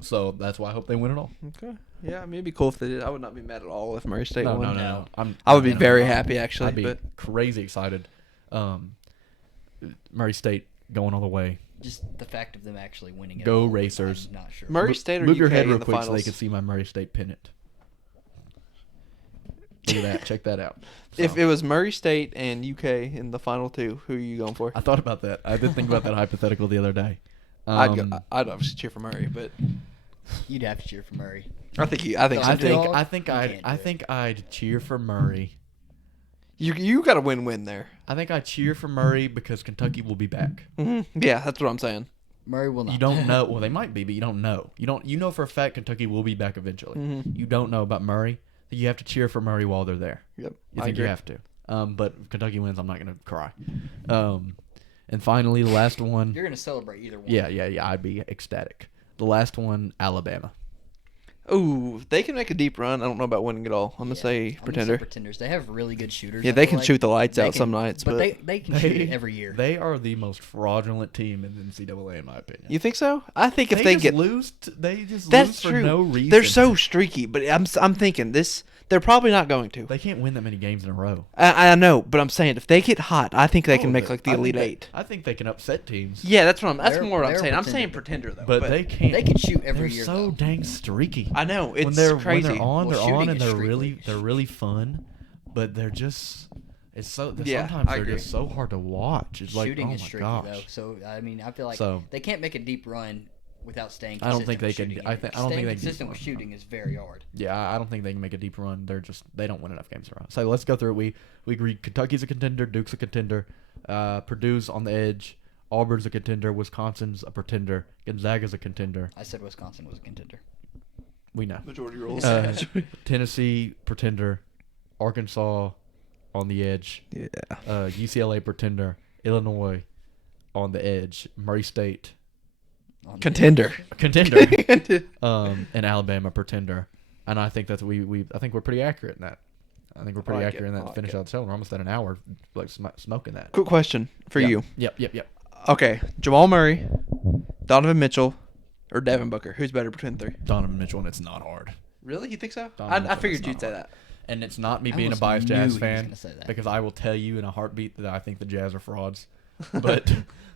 So that's why I hope they win it all. Okay. Yeah, I mean, it'd be cool if they did. I would not be mad at all if Murray State won. No. I would be I'm very not. happy, actually, I'd be but- crazy excited. Murray State going all the way. just the fact of them actually winning it. Go all, Racers. I'm not sure. Murray State or Move your UK head in real the quick so they finals? can see my Murray State pennant. Look at that. Check that out. If So, it was Murray State and UK in the final two, who are you going for? I thought about that. I did think about that hypothetical the other day. I'd obviously cheer for Murray, but You'd have to cheer for Murray. I think so I too. think Dog, I think you I'd can't do I it. think I'd cheer for Murray. You got a win-win there. I think I'd cheer for Murray because Kentucky will be back. Yeah, that's what I'm saying. Murray will not. You don't know. Well, they might be, but you don't know. You know for a fact Kentucky will be back eventually. Mhm. You don't know about Murray. You have to cheer for Murray while they're there. Yep, You I think agree. you have to. But if Kentucky wins, I'm not going to cry. And finally, the last one. You're gonna celebrate either one. Yeah. I'd be ecstatic. The last one, Alabama. Ooh, they can make a deep run. I don't know about winning it all. I'm gonna say Pretender. Pretenders. They have really good shooters. Yeah, I they feel can like. shoot the lights They out can- some nights, but they can shoot it every year. They are the most fraudulent team in the NCAA, in my opinion. you think so? I think if they just get lose, they just that's lose for true. no reason. They're so streaky, but I'm thinking this. They're probably not going to. They can't win that many games in a row. I know, but I'm saying if they get hot, I think they can Oh, make like the I think Elite they- Eight. I think they can upset teams. Yeah, that's what I'm. That's They're- more what I'm they're saying. I'm Pretender. saying Pretender though. But they can't. They can shoot every They're year. so though. dang streaky. I know it's when they're crazy. when they're on, Well, they're on, shooting and is they're streaky. really fun. But they're just sometimes I they're agree. just so hard to watch. It's like, Shooting oh is my streaky gosh. though. So I mean, I feel like So- they can't make a deep run without staying. I don't Consistent think they with can- shooting I either. think- I don't think Staying they can- consistent with shooting is very hard. Yeah, I don't think they can make a deep run. They don't win enough games in a row. So let's go through it. We agree Kentucky's a contender, Duke's a contender, Purdue's on the edge, Auburn's a contender, Wisconsin's a pretender, Gonzaga's a contender. I said Wisconsin was a contender. We know. Majority rules. Tennessee pretender, Arkansas on the edge, yeah. UCLA pretender, Illinois on the edge, Murray State On the- Contender. a contender, and Alabama pretender. And I think that's I think we're pretty accurate in that. I think we're pretty like accurate it. in I that to like finish it. out the show. We're almost at an hour, like smoking that. Quick question for Yep, you. Yep. Okay, Jamal Murray, Donovan Mitchell, or Devin Booker. Who's better between the three? Donovan Mitchell, and it's not hard. Really? You think so? Donovan I Mitchell, figured it's you'd not say hard. that. And it's not me I being a almost biased knew he Jazz was fan, gonna say that. because I will tell you in a heartbeat that I think the Jazz are frauds. But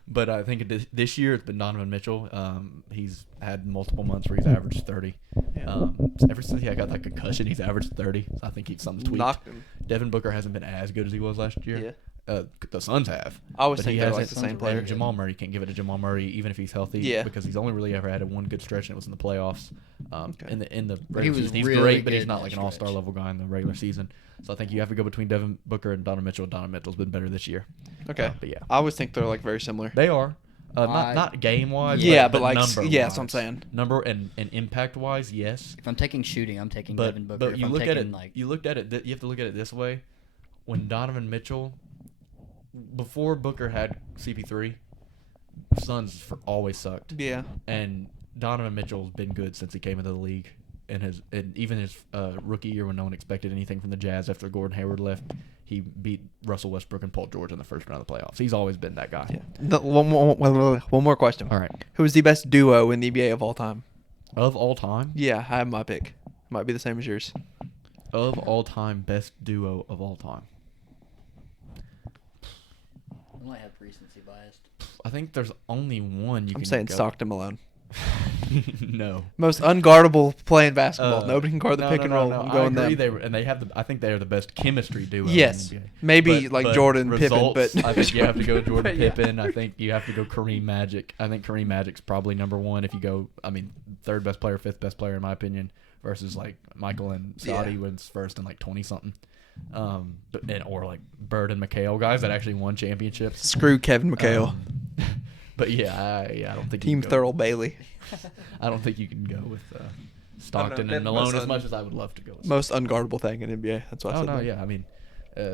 but I think this year it's been Donovan Mitchell. He's had multiple months where he's averaged 30. Yeah. Ever since he got that concussion, he's averaged 30. So I think something's tweaked. Knocked him. Devin Booker hasn't been as good as he was last year. Yeah. The Suns have. I always But think he they're hasn't- like the same Suns are player. really Jamal Murray can't give it to Jamal Murray even if he's healthy. Yeah. Because he's only really ever had one good stretch, and it was in the playoffs. Okay. In the But he regular was season, he's really great, but good he's in not that like an all-star stretch. level guy in the regular season. So I think you have to go between Devin Booker and Donovan Mitchell. Donovan Mitchell's been better this year. Okay. But yeah, I always think they're like very similar. they are. I- Not game wise. Yeah, but like number yeah, that's what I'm saying. Number and impact wise, yes. If I'm taking shooting, I'm taking But Devin Booker. but If you I'm look at taking, it. like, You looked at it. You have to look at it this way. When Donovan Mitchell, before Booker had CP3, Suns always sucked. Yeah. And Donovan Mitchell's been good since he came into the league. And even his rookie year, when no one expected anything from the Jazz after Gordon Hayward left, he beat Russell Westbrook and Paul George in the first round of the playoffs. He's always been that guy. Yeah. One more question. All right. Who is the best duo in the NBA of all time? Of all time? Yeah, I have my pick. Might be the same as yours. Of all time, best duo of all time. I might have recency biased. I think there's only one you I'm can saying go. Stockton Malone. No. Most unguardable playing basketball. Nobody can guard the no, pick no, and no, roll. no. I'm I going agree. them. I think they are the best chemistry duo. Yes. in the NBA. Maybe like Jordan, results, Pippen, but I think you have to go Jordan But yeah. Pippen. I think you have to go Kareem Magic. I think Kareem Magic's probably number one if you go. I mean, third best player, fifth best player in my opinion, versus like Michael and Saudi Yeah. wins first in like 20 something. Or like Bird and McHale, guys that actually won championships. Screw Kevin McHale. But yeah, I don't think Team you can go, Thurl Bailey. I don't think you can go with Stockton know, and most Malone as much as I would love to go with. Most unguardable thing in NBA. That's why I Oh said no, that. yeah. I mean,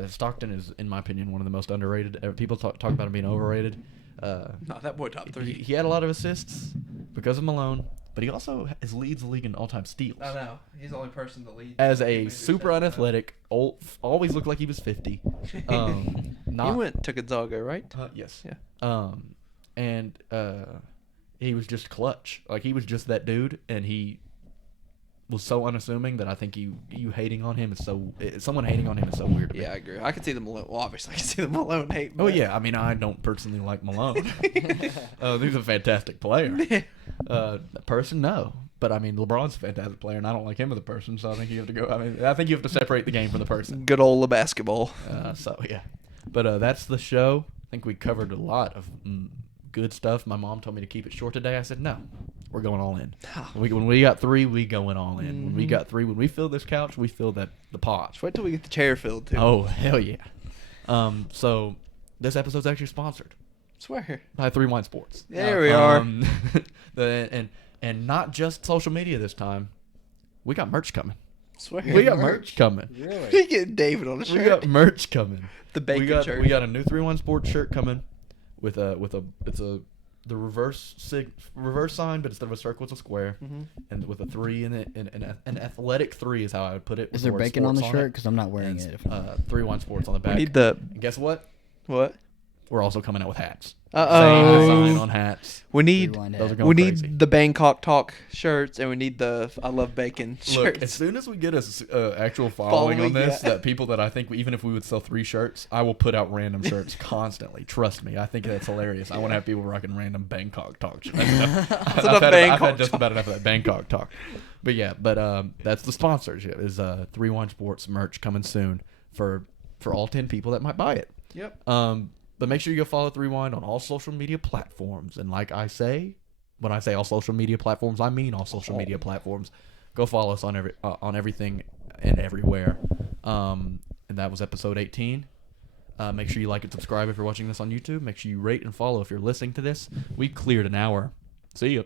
Stockton is, in my opinion, one of the most underrated. People talk about him being overrated. No, that boy top three. He had a lot of assists because of Malone, but he also leads the league in all-time steals. I know. He's the only person to lead. As a super unathletic, always looked like he was 50. He Not went to Gonzaga, right? yes. Yeah. And he was just clutch. Like he was just that dude, and he was so unassuming that I think you hating on him is someone hating on him is so weird to me. Yeah, I agree. I could see the Malone. Well, obviously, I can see the Malone hate. Oh but- yeah, I mean I don't personally like Malone. He's a fantastic player. Person, no, but I mean LeBron's a fantastic player, and I don't like him as a person. So I think you have to go. I mean, I think you have to separate the game from the person. Good old basketball. So yeah, but that's the show. I think we covered a lot of good stuff. My mom told me to keep it short today. I said no, we're going all in. When we got three, we going all in. When we got three, when we fill this couch, we fill the pod. Just wait till we get the chair filled too. Oh hell yeah! So this episode's actually sponsored Swear. by Threewind Sports. There we are. And not just social media this time. We got merch coming. Swear. We got merch coming. Really? We get David on the We shirt. got merch coming. The bacon we got shirt. We got a new 3-1 Sports shirt coming with a it's a the reverse sign, but instead of a circle, it's a square, and with a 3 in it, and an athletic 3 is how I would put it. Is there bacon on the shirt? Because I'm not wearing and, it. Threewind Sports on the back. We need the And guess what? what? We're also coming out with hats. Same Uh-oh. design on hats. We need Threewind Those are hat. going we crazy. need the Bangkok Talk shirts, and we need the I Love Bacon shirts. Look, as soon as we get a actual following on this, yeah. that people that I think even if we would sell 3 shirts, I will put out random shirts constantly. Trust me, I think that's hilarious. I want to have people rocking random Bangkok talk shirts. I've had just about enough of that Bangkok talk. But yeah, that's the sponsorship is 3-1 Sports merch coming soon for all 10 people that might buy it. Yep. But make sure you go follow Threewind on all social media platforms. And like I say, when I say all social media platforms, I mean all social media platforms. Go follow us on everything and everywhere. And that was episode 18. Make sure you like and subscribe if you're watching this on YouTube. Make sure you rate and follow if you're listening to this. We've cleared an hour. See ya.